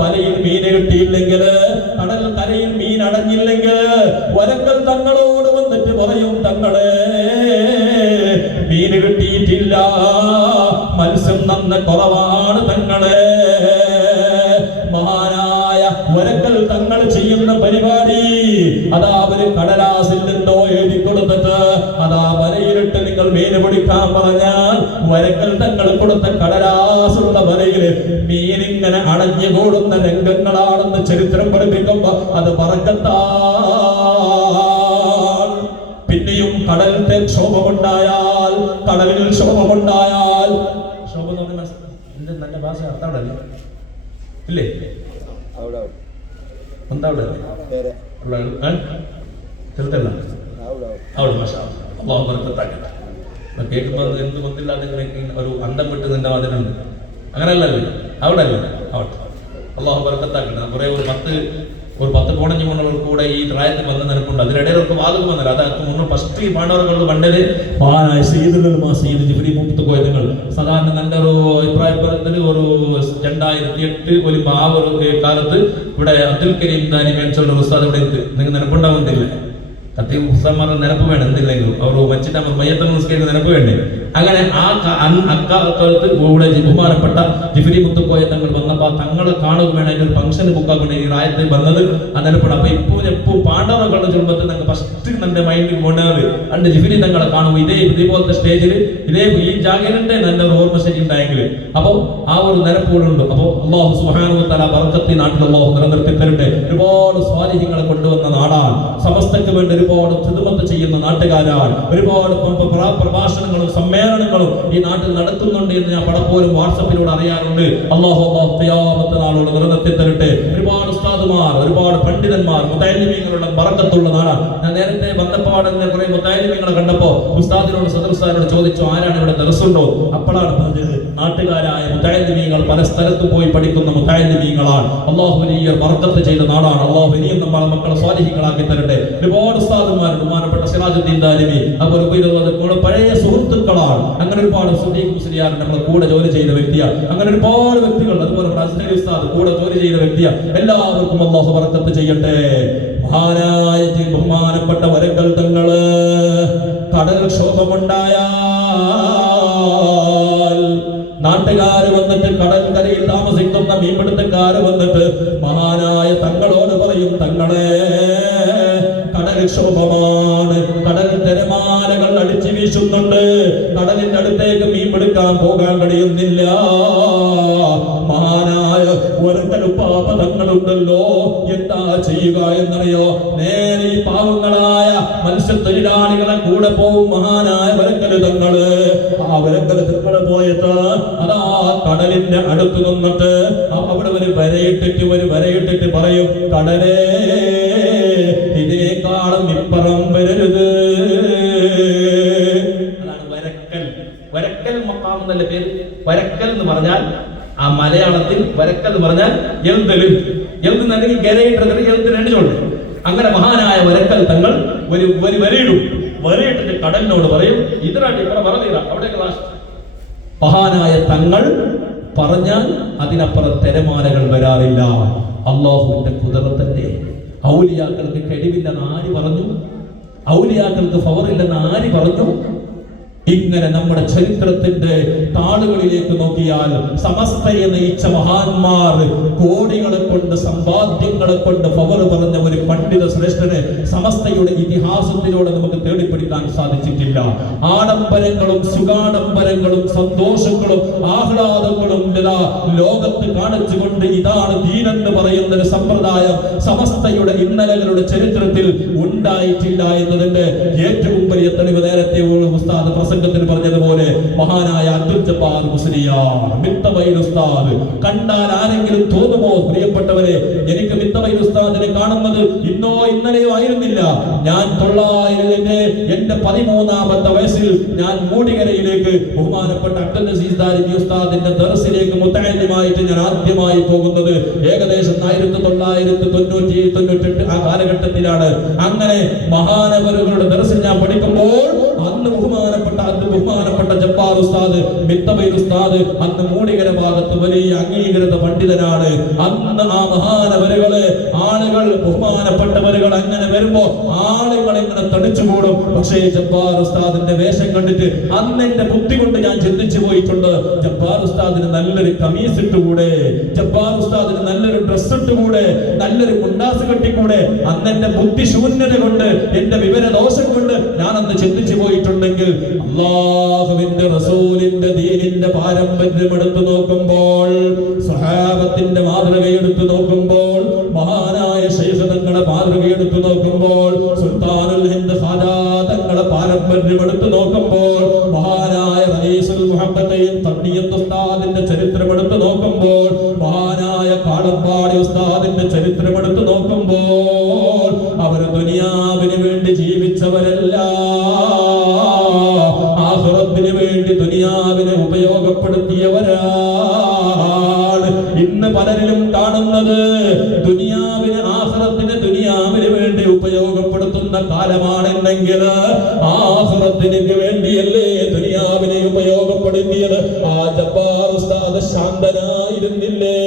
വലയിൽ മീൻ കിട്ടിയില്ലെങ്കിൽ, കടൽ കരയിൽ മീൻ അടഞ്ഞില്ലെങ്കിൽ വരക്കൽ തങ്ങളോട് വന്നിട്ട് പറയും, തങ്ങളെ മീൻ കിട്ടിയിട്ടില്ല, മത്സ്യം നന്ന കുറവാണ് തങ്ങളെ. മഹാനായ വരക്കൽ തങ്ങൾ ചെയ്യുന്ന പരിപാടി അതാ അവര് കടലാസിൽ നിന്നോ എഴുതി കൊടുത്തിട്ട് അതാ വരയിലിട്ട് നിങ്ങൾ മീൻ പിടിക്കാൻ പറഞ്ഞാൽ വര വരക്കൽ തങ്ങൾ കൊടുത്ത കടലാസുള്ള വരയില് മീനിങ്ങനെ അടഞ്ഞുകൂടുന്ന രംഗങ്ങളാണെന്ന് ചരിത്രം പഠിപ്പിക്കുമ്പോ അത് ബറക്കത്താ. പിന്നെയും കടലിന്റെ ക്ഷോഭമുണ്ടായാൽ, കടലിൽ ക്ഷോഭമുണ്ടായാൽ, ക്ഷോഭം നല്ല ഭാഷ അർത്ഥമല്ലേ ഇല്ലേ? എന്താ ചെറുതല്ല അവിടെ ഭാഷ അള്ളാഹു ബർക്കത്താക്കട്ടെ. കേൾക്കുമ്പോൾ എന്ത് ബന്ധമില്ലാതെ ഒരു അന്തം വിട്ട് നിന്റെ അതിനുണ്ട്, അങ്ങനെയല്ലല്ലേ? അവിടെ അല്ലേ? അവിടെ അള്ളാഹു ബർക്കത്താക്കട്ടെ. കുറെ ഒരു 10 കോണഞ്ഞു മുന്നോർ കൂടെ ഈ പ്രായത്തിൽ വന്ന് നിൽപ്പുണ്ട്. അതിനിടയിൽ അവർക്ക് വാതകം വന്നില്ല. അതായത് മുന്നോട്ട് ഫസ്റ്റ് ഈ പാണ്ഡവർക്ക് കണ്ടത് കോയതങ്ങൾ. സാധാരണ എൻ്റെ ഒരു അഭിപ്രായത്തിൽ ഒരു 2008 ഒരു ആ ഒരു കാലത്ത് ഇവിടെ അബ്ദുൽ കരീം ദാനി മേടിച്ചുള്ള ഉസ്താദ് ഇവിടെ നിങ്ങൾ നിലപ്പുണ്ടാവുന്നില്ല. കത്തി ഉസ്താദ്മാരുടെ നിലപ്പ് വേണം, എന്തില്ലെങ്കിലും അവർ വെച്ചിട്ട് അവർ മയ്യത്ത് നിസ്കരിക്കുന്ന നിലപ്പ് വേണ്ടേ. അങ്ങനെ അക്കാലത്ത് ഇവിടെ ബഹുമാനപ്പെട്ട ജിഫ്രി മുത്തുക്കോയ തങ്ങൾ വന്നപ്പോൾ തങ്ങളെ കാണുക വേണം. അതിന്റെ ഒരു ഫംഗ്ഷൻ ബുക്കാക്കൊണ്ട് ഈ റായത്തിൽ വന്നത് ആ നിലപ്പെടാം. അപ്പൊ എപ്പോൾ പാണ്ഡവരെ കണ്ട ചുരുമ്പത്തിൽ നിങ്ങൾക്ക് ഫസ്റ്റ് എന്റെ മൈൻഡിൽ കൊണ്ടത് അണ്ട് ജിഫ്രി തങ്ങളെ കാണുമ്പോൾ ഇതേപോലത്തെ സ്റ്റേജിൽ ഈ ജാഗരന്റെ നല്ല ഒരു ഓർമ്മ ശരി ഉണ്ടായെങ്കിൽ അപ്പൊ ആ ഒരു നിലപ്പൂടുണ്ട്. അപ്പൊ അള്ളാഹു സുബ്ഹാനഹു വ തആല ബറക്കത്തി നാട്ടിൽ അള്ളാഹു നിലനിർത്തി തരട്ടെ. ഒരുപാട് സ്വാലിഹ്യങ്ങളെ കൊണ്ടുവന്ന നാടാണ്. സമസ്തക്ക് വേണ്ടി ഒരുപാട് ഖിദ്മത്ത് ചെയ്യുന്ന നാട്ടുകാരാണ്. ഒരുപാട് പ്രഭാഷണങ്ങളും സമ്മേളനങ്ങളും ഈ നാട്ടിൽ നടത്തുന്നുണ്ട് എന്ന് ഞാൻ പലപ്പോഴും വാട്സപ്പിലൂടെ അറിയാറുണ്ട്. അല്ലാഹു ഖിയാമത്ത് നാളോട് നിലനിർത്തി തരട്ടെ. ഒരുപാട് ഉസ്താദുമാർ, ഒരുപാട് പണ്ഡിതന്മാർ, മുതഅല്ലിമീങ്ങളുടെ ബറക്കത്തുള്ള നാടാണ്. ഞാൻ നേരത്തെ ബന്ധപ്പാടുന്ന കുറെ മുതഅല്ലിമീങ്ങളെ കണ്ടപ്പോ ഉസ്താദിനോട് സദർസാനോട് ചോദിച്ചു ആരാണ് ഇവിടെ ദർസുണ്ടോ? അപ്പോഴാണ് പറഞ്ഞത് നാട്ടുകാരായ മുതഅല്ലിമീങ്ങൾ പല സ്ഥലത്തും പോയി പഠിക്കുന്ന മുതഅല്ലിമീങ്ങളാണ്. അല്ലാഹു വലിയ ബറക്കത്ത് ചെയ്ത നാടാണ്. അല്ലാഹു ഇനിയും നമ്മളെ മക്കളെ സ്വാലിഹീങ്ങളാക്കി തരട്ടെ. ഒരുപാട് ഉസ്താദുമാരുണ്ട്. ബഹുമാനപ്പെട്ട സിറാജുദ്ദീൻ ദാരിമി, അതുപോലെ നമ്മുടെ പഴയ സുഹൃത്തുക്കളാണ്. അങ്ങനെ ഒരുപാട് സുദീഖ് മുസ്ലിയാർ നമ്മളെ കൂടെ ജോലി ചെയ്ത വ്യക്തിയാണ്. അങ്ങനെ ഒരുപാട് വ്യക്തികൾ, അതുപോലെ അസ്നരി ഉസ്താദ് കൂടെ ജോലി ചെയ്ത വ്യക്തിയാണ്. എല്ലാവർക്കും അല്ലാഹു ബറക്കത്ത് ചെയ്യട്ടെ. മഹാനായ ബഹുമാനപ്പെട്ട വരക്കൽ തങ്ങള് കടൽ ക്ഷോഭമുണ്ടായാൽ നാട്ടുകാര് വന്നിട്ട് കടൽക്കരയിൽ താമസിക്കുന്ന മീൻപിടുത്തക്കാര് വന്നിട്ട് മഹാനായ തങ്ങളോട് പറയും, തങ്ങളെ കടൽ ക്ഷോഭമാണ്, കടൽ തിരമാലകൾ അടിച്ചു വീശുന്നുണ്ട്, കടലിന്റെ അടുത്തേക്ക് മീൻ പിടിക്കാൻ പോകാൻ കഴിയുന്നില്ല. മഹാനായ ഒരു പാപങ്ങളുണ്ടല്ലോ, എന്താ ചെയ്യുക എന്നറിയോ? നേരെ ഈ പാവങ്ങളായ മത്സ്യത്തൊഴിലാളികളെ കൂടെ പോവും മഹാനായ വരക്കല് തങ്ങള്. ആ വരക്കല് തങ്ങള് പോയിട്ട് അതാ കടലിന്റെ അടുത്ത് നിന്നിട്ട് അവിടെ ഒരു വരയിട്ടിട്ട് പറയും, കടലേ ഇതിനേക്കാളും ഇപ്പുറം വരരുത്. അതാണ് വരക്കൽ. വരക്കൽ മഖാം എന്നല്ല പേര്. വരക്കൽ എന്ന് പറഞ്ഞാൽ ആ മലയാളത്തിൽ വരക്കൽ എന്ന് പറഞ്ഞാൽ എഴുതുന്നെങ്കിൽ ഗരയിട്ടത് എഴുത്തിന് ചൊല്ലും. അങ്ങനെ മഹാനായ വരക്കൽ തങ്ങൾ ഒരു വരയിടും. വരയിട്ടിട്ട് കടലിനോട് പറയും, ഇതിനായിട്ട് ഇപ്പറ പറഞ്ഞില്ല അവിടെ ക്ലാസ്. മഹാനായ തങ്ങൾ പറഞ്ഞാൽ അതിനപ്പുറം തിരമാലകൾ വരാറില്ല. അല്ലാഹുവിന്റെ ഖുദ്റത്തല്ലേ. ഔലിയാക്കൾക്ക് കഴിവില്ലെന്ന് ആര് പറഞ്ഞു? ഔലിയാക്കൾക്ക് പവറില്ലെന്ന് ആര് പറഞ്ഞു? ഇങ്ങനെ നമ്മുടെ ചരിത്രത്തിന്റെ താളുകളിലേക്ക് നോക്കിയാൽ സമസ്തയെ നയിച്ച മഹാന്മാർ കോടികളെ കൊണ്ട്, സമ്പാദ്യങ്ങളെ കൊണ്ട് പവർ പറഞ്ഞ ഒരു പണ്ഡിത ശ്രേഷ്ഠന് സമസ്തയുടെ ഇതിഹാസത്തിലൂടെ നമുക്ക് തേടിപ്പിടിക്കാൻ സാധിച്ചിട്ടില്ല. ആഡംബരങ്ങളും സുഖാഡംബരങ്ങളും സന്തോഷങ്ങളും ആഹ്ലാദങ്ങളും ലോകത്ത് കാണിച്ചുകൊണ്ട് ഇതാണ് ദീനെന്ന് പറയുന്ന ഒരു സമ്പ്രദായം സമസ്തയുടെ ഇന്നലകളുടെ ചരിത്രത്തിൽ ഉണ്ടായിട്ടില്ല എന്നതിന്റെ ഏറ്റവും വലിയ തെളിവ് നേരത്തെ ഉസ്താദ് പ്രസംഗത്തിൽ പറഞ്ഞതുപോലെ മഹാനായ അബ്ദുൽ ജബ്ബാർ മുസ്ലിയാർ, മിത്തവൈൽ ഉസ്താദ്. കണ്ടാൽ ആരെങ്കിലും തോന്നുമോ പ്രിയപ്പെട്ടവരെ, എനിക്ക് മിത്തവൈൽ ഉസ്താദിനെ കാണുന്നത് ഇന്നോ ഇന്നലെയോ ആയിരുന്നില്ല. ഞാൻ 900 എന്റെ 13ാമത്തെ വയസ്സിൽ ഞാൻ മൂടികരയിലേക്ക് ബഹുമാനപ്പെട്ട അബ്ദുൽ അസീസ് ദാരിമി ഉസ്താദിന്റെ ദർസിലേക്ക് മുത്തഅല്ലിമായിട്ട് ഞാൻ ആദ്യമായി പോകുന്നത് ഏകദേശം 1997-98 ആ കാലഘട്ടത്തിലാണ്. അങ്ങനെ മഹാനവരുകളുടെ ദർസിൽ ഞാൻ പഠിക്കുമ്പോൾ അന്ന് ബഹുമാനപ്പെട്ട ജബ്ബാർ ഉസ്താദ്, മിത്തബൈൽ ഉസ്താദ് അന്ന് മൂടികര ഭാഗത്ത് വലിയ അംഗീകൃത പണ്ഡിതനാണ്. അന്ന് ആ മഹാനവരുകളെ ആളുകൾ ബഹുമാനപ്പെട്ടവർ മിമ്പറുകൾ അങ്ങനെ വരുമ്പോ ആളുകൾ ഇങ്ങനെ തടിച്ചുകൂടും. പക്ഷേ ജബ്ബാർ ഉസ്താദിന്റെ വേഷം കണ്ടിട്ട് അന്ന് എന്റെ ബുദ്ധി കൊണ്ട് ഞാൻ ചിന്തിച്ചു പോയിട്ടുണ്ട്, ജബ്ബാർ ഉസ്താദിന് നല്ലൊരു കമീസ് ഇട്ടുകൂടെ, ജബ്ബാർ ഉസ്താദിന് നല്ലൊരു ഡ്രസ് ഇട്ടുകൂടെ, നല്ലൊരു മുണ്ടാസ് കെട്ടിക്കൂടെ. അന്ന് എന്റെ ബുദ്ധി ശൂന്യത കൊണ്ട്, എന്റെ വിവരദോഷം കൊണ്ട് ഞാൻ അന്ന് ചിന്തിച്ചു പോയിട്ടുണ്ടെങ്കിൽ അല്ലാഹുവിന്റെ റസൂലിന്റെ ദീനിന്റെ പാരമ്പര്യം എടുത്തു നോക്കുമ്പോൾ, സ്വഹാബത്തിന്റെ മാതൃക എടുത്തു നോക്കുമ്പോൾ, മഹാനായ ശൈഖ് തങ്ങളുടെ മാതൃക എടുത്തു നോക്കുമ്പോൾ, സുൽത്താനുൽ ഹിന്ദ് ഖാജാ തങ്ങളുടെ പാരമ്പര്യം എടുത്തു നോക്കുമ്പോൾ, മഹാനായ റഈസുൽ മുഹബ്ബത്തൈൻ തഖിയത്ത് ഉസ്താദിന്റെ ചരിത്രം എടുത്തു നോക്കുമ്പോൾ, മഹാനായ കാളമ്പാടി ഉസ്താദിന്റെ ചരിത്രം എടുത്തു നോക്കുമ്പോൾ, അവർ ദുനിയാവിന് വേണ്ടി ജീവിച്ചവരല്ല, ആഖിറത്തിന് വേണ്ടി ദുനിയാവിനെ ഉപയോഗപ്പെടുത്തിയവരാണ്. ഇന്ന് പലരിലും കാണുന്നത് ദുനിയാവിന് ആഖിറത്തിന് ദുനിയാവിന് വേണ്ടി ഉപയോഗപ്പെടുത്തുന്ന കാലമാണെന്നെങ്കിൽ ആഖിറത്തിന് വേണ്ടിയല്ലേ ദുനിയാവിനെ ഉപയോഗപ്പെടുത്തിയത്? ആ ജബ്ബാർ ഉസ്താദ് ശാന്തനായിരുന്നില്ലേ?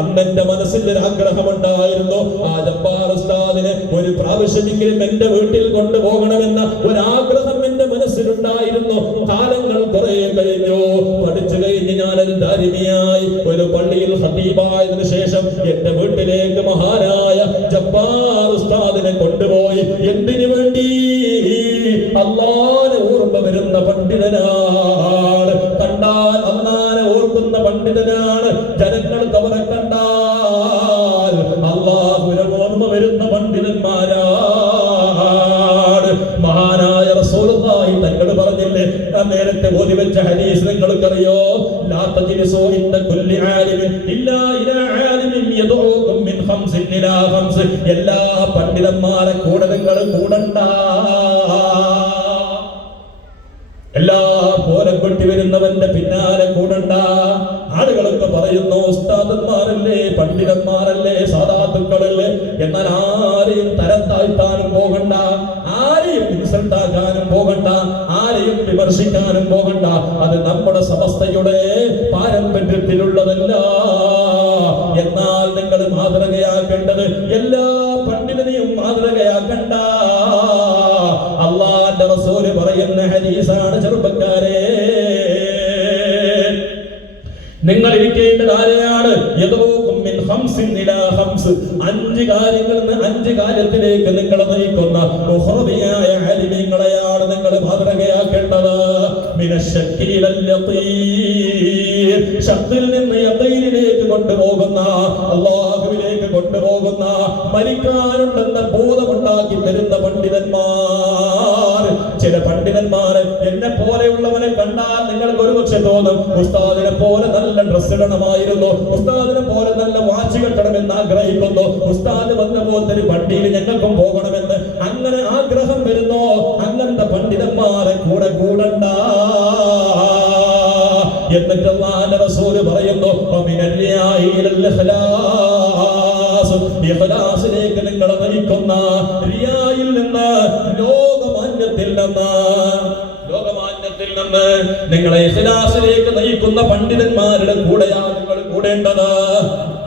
അന്നെന്റെ മനസ്സിൽ ഒരു ആഗ്രഹമുണ്ടായിരുന്നു, ആ ജബ്ബാർ ഉസ്താദിനെ ഒരു പ്രാവശ്യമെങ്കിലും എന്റെ വീട്ടിൽ കൊണ്ടുപോകണമെന്ന ഒരാഗ്രഹം എന്റെ മനസ്സിലുണ്ടായിരുന്നു. കാലങ്ങൾ കുറെ കഴിഞ്ഞു, പഠിച്ചു കഴിഞ്ഞ് ഞാനൊരു ദാരിമിയായി ഒരു പള്ളിയിൽ ഖതീബായതിനു ശേഷം എന്റെ വീട്ടിലേക്ക് മഹാനായ ജബ്ബാർ ഉസ്താദിനെ കൊണ്ടുപോയി. എന്തിനു വേണ്ടി? അല്ലാഹുവിനെ ഓർമ്മ വരുന്ന പണ്ഡിതനാണ്, കണ്ടാൽ അല്ലാഹുവിനെ ഓർക്കുന്ന പണ്ഡിതനാണ്. ജനങ്ങൾക്ക് അവരെ കണ്ടാൽ അല്ലാഹുവിനെ ഓർമ്മ വരുന്ന പണ്ഡിതന്മാരാണ്. മഹാനായ റസൂലുള്ളാഹി തങ്ങൾ പറഞ്ഞില്ലേ, നേരത്തെ ഓതി വെച്ച ഹദീസ് നിങ്ങൾക്കറിയോ? ലാ തജ്ലിസൂ ഇൻദ കുല്ലി ആലിമിൻ ഇല്ലാ ഇലാ ആലിമിൻ യദഊകും മിൻ ഖംസിൻ ഇലാ ഖംസ്. എല്ലാ പണ്ഡിതന്മാരെ കൂടെ നിങ്ങൾ കൂടണ്ട, എല്ലാ പോലെ കൊട്ടി വരുന്നവന്റെ പിന്നാലെ കൂടണ്ട. ആളുകളൊക്കെ പറയുന്നു ഉസ്താദന്മാരല്ലേ, പണ്ഡിതന്മാരല്ലേ, സാദാത്തുക്കളല്ലേ, എന്നാൽ ആരെയും തരം താഴ്ത്താനും പോകണ്ട, ആരെയും ഇൻസൾട്ടാക്കാനും പോകണ്ട, ആരെയും വിമർശിക്കാനും പോകണ്ട. അത് നമ്മുടെ സമസ്തയുടെ പാരമ്പര്യത്തിലുള്ളതല്ല. എന്നാൽ നിങ്ങൾ മാതൃകയാക്കേണ്ടത് എല്ലാ പണ്ഡിതനെയും മാതൃകയാക്കണ്ട. അല്ലാഹുവിന്റെ റസൂല് പറയുന്ന ഹദീസാണ് ചെറുപ്പക്കാരെ, നിങ്ങൾ ഇരിക്കേണ്ടത് ആരെയാണ്? അഞ്ച് കാര്യങ്ങളിൽ നിന്ന് അഞ്ച് കാര്യത്തിലേക്ക് നിങ്ങളെ നയിക്കുന്ന ഉഖ്റവിയായ ആലിമീങ്ങളെയാണ് നിങ്ങൾ മാതൃകയാക്കേണ്ടത്. ശബ്ദിൽ നിന്ന് യഖീനിലേക്ക് കൊണ്ടുപോകുന്ന, അല്ലാഹുവിലേക്ക് കൊണ്ടുപോകുന്ന, മരിക്കാനുണ്ടെന്ന ബോധമുണ്ടാക്കി തരുന്ന പണ്ഡിതന്മാർ. ചില പണ്ഡിതന്മാര് എന്നെ പോലെയുള്ളവനെ കണ്ടാൽ നിങ്ങൾക്ക് ഒരുപക്ഷെ തോന്നും ഉസ്താദിനെ പോലെ നല്ല ഡ്രസ് ഇടണമായിരുന്നു, ഉസ്താദിനെ പോലെ നല്ല വാച്ച് കെട്ടണമെന്ന് ആഗ്രഹിക്കുന്നു, ഉസ്താദ് വന്ന പോലത്തെ ഒരു വണ്ടിയിൽ ഞങ്ങൾക്കും പോകണമെന്ന് അങ്ങനെ ആഗ്രഹം വരുന്നു. അങ്ങനത്തെ പണ്ഡിതന്മാരെ കൂടെ കൂടണ്ട. എന്നിട്ട് അല്ലാഹുവിന്റെ റസൂല് പറയുന്നു, ഇഖ്ലാസിലേക്ക് നിങ്ങളെ നയിക്കുന്ന, റിയായിൽ നിന്ന്, ലോകമാന്യത്തിൽ നിന്ന് നിങ്ങളെ ഇഖ്ലാസിലേക്ക് നയിക്കുന്ന പണ്ഡിതന്മാരുടെ കൂടെയാണ് നിങ്ങൾ കൂടേണ്ടത്.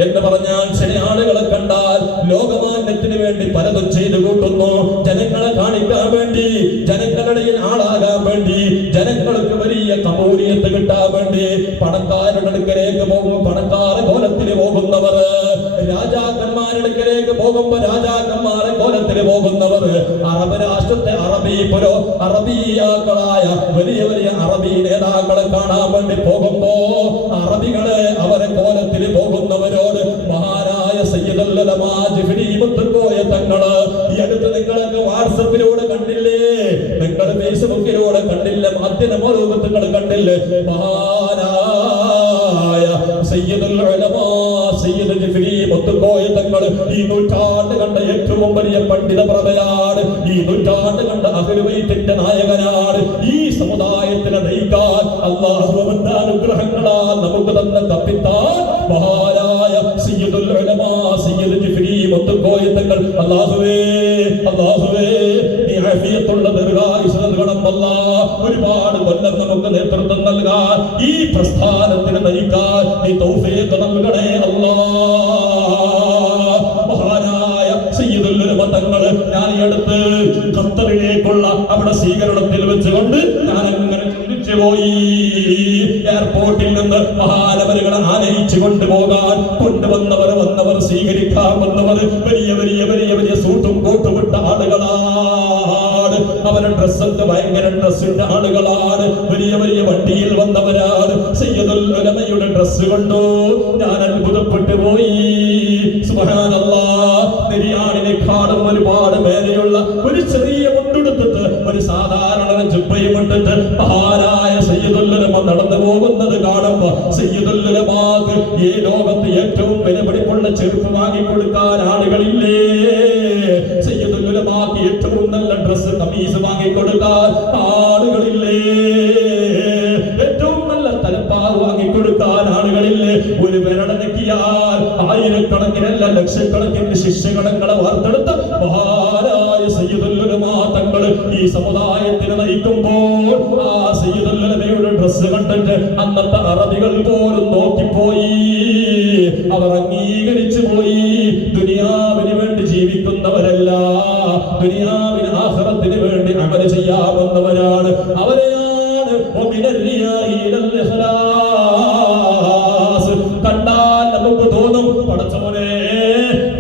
എന്ന് പറഞ്ഞാൽ ചില ആളുകളെ കണ്ടാൽ ലോകമാന്യത്തിന് വേണ്ടി പലതും ചെയ്തു കൂട്ടുന്നു, ജനങ്ങളെ കാണിക്കാൻ വേണ്ടി, ജനങ്ങളുടെ ആളാകാൻ വേണ്ടി, ജനങ്ങൾക്ക് വലിയ കബൂലിയത്ത് കിട്ടാൻ വേണ്ടി പണക്കാരുടെ അടുക്കലേക്ക് പോകുമ്പോൾ പണക്കാരെ കോലത്തിന് പോകുന്നവർ, രാജാക്കന്മാരുടെ അടുക്കലേക്ക് പോകുമ്പോൾ രാജാക്കന്മാരെ കോലത്തിന് പോകുന്നവർ, അറബ് രാഷ്ട്രത്തെ അറബിയാക്കളായ വലിയ വലിയ അറബി നേതാക്കളെ കാണാൻ വേണ്ടി പോകുമ്പോ അറബികളെ അവരെ കോലത്തിന് പോകുന്നവരോട് മഹാനായ സയ്യിദുൽ ഉലമാ ജിഫ്രി മുത്തുക്കോയ തങ്ങള് ഈ അടുത്ത് നിങ്ങളൊക്കെ വാട്സപ്പിലൂടെ കണ്ടില്ലേ, നിങ്ങൾ ഫേസ്ബുക്കിലൂടെ കണ്ടില്ലേ, മാധ്യമങ്ങൾ കണ്ടില്ലേ, മഹാനായ സയ്യിദുൽ ഉലമാ സയ്യിദ് ജിഫ്രി മുത്തുക്കോയ തങ്ങൾ ഈ നൂറ്റാണ്ട് കണ്ട ഏറ്റവും വലിയ പണ്ഡിത പ്രഭയാണ്, ഈ നൂറ്റാണ്ട് കണ്ട അഹ്ലുൽ ബൈത്തിന്റെ നായകനാണ്. ഈ സമുദായത്തിനെ നയിക്കാൻ അല്ലാഹുവിന്റെ അനുഗ്രഹങ്ങളാൽ നമുക്ക് തന്ന കപ്പിത്താൻ മഹാനായ സയ്യിദുൽ ഉലമാ സയ്യിദ് ജിഫ്രി മുത്തുക്കോയ തങ്ങൾ. അല്ലാഹുവേ നീ ആഫിയത്തുള്ള ദീർഘായുസ്സ് നൽകണം അല്ലാഹ്. ഒരുപാട് കൊല്ലം നമുക്ക് നേതൃത്വം നൽകാൻ, ഈ പ്രസ്ഥാനത്തിന് നയിക്കാൻ നീ തൗഫീഖ് നൽകണേ അല്ലാഹ്. മഹാനായ സയ്യിദുൽ ഉലമാ എയർപോർട്ടിൽ നിന്ന് മഹാനവരുകളെ ആനയിച്ചു കൊണ്ടുപോകാൻ വന്നവർ സ്വീകരിക്കാൻ വന്നവർ വലിയ വലിയ വലിയ വലിയ സൂട്ടും കോട്ടും ഇട്ട ആളുകളാണ്. അവരുടെ ഡ്രസ്സൊക്കെ ഭയങ്കര ഡ്രസ്സിന്റെ ആളുകളാണ്. വലിയ വലിയ വണ്ടിയിൽ വന്നവരാണ്. സയ്യിദുൽ ഉലമയുടെ ഡ്രസ്സ് കണ്ടു ഞാൻ അത്ഭുതപ്പെട്ടു പോയി. സുബ്ഹാനല്ലാഹ്, നെരിയാണിനെക്കാളും ഒരുപാട് മേലെയുള്ള ഒരു ചെറിയ മുണ്ടെടുത്തിട്ട് ഒരു സാധാരണ ജുബ്ബയും ഇട്ടിട്ട് മഹാനായ സയ്യിദുൽ ഉലമ നടന്നു പോകുന്നത് കാണുമ്പോ സയ്യിദുൽ ഉലമാക്ക് ഈ ലോകത്ത് ഏറ്റവും വിലപിടിപ്പുള്ള ചെരുപ്പ് വാങ്ങിക്കൊടുക്കാൻ ആളുകളില്ലേ? സയ്യിദുൽ ഉലമാക്ക് ഏറ്റവും നല്ല ഡ്രസ്സ് കമീസ് വാങ്ങിക്കൊടുക്കാൻ ആളുകളില്ലേ? ഏറ്റവും നല്ല തലപ്പാവ് വാങ്ങിക്കൊടുക്കാൻ ആളുകളില്ലേ? ഒരു വിരടനക്കിയാൽ ആയിരക്കണക്കിനല്ല ലക്ഷക്കണക്കിന് ശിഷ്യഗണങ്ങളെ വാർത്തെടുത്ത മഹാനായ സയ്യിദുൽ ഉലമ തങ്ങൾ ഈ സമുദായത്തിന് നയിക്കുമ്പോൾ ആ സയ്യിദുൽ ഉലമയുടെ ഡ്രസ്സ് കണ്ടിട്ട് അന്നത്തെ അറബികൾ പോലും നോക്കിപ്പോയി. അവർ അംഗീകരിച്ചു പോയി. ദുനിയാവിന് വേണ്ടി ജീവിക്കുന്നവരല്ല, ദുനിയാവിന് ആഖിറത്തിന് വേണ്ടി അമൽ ചെയ്യാവുന്നവരാണ്. അവരെയാണ് കണ്ടാൽ നമുക്ക് തോന്നും പടച്ചവനെ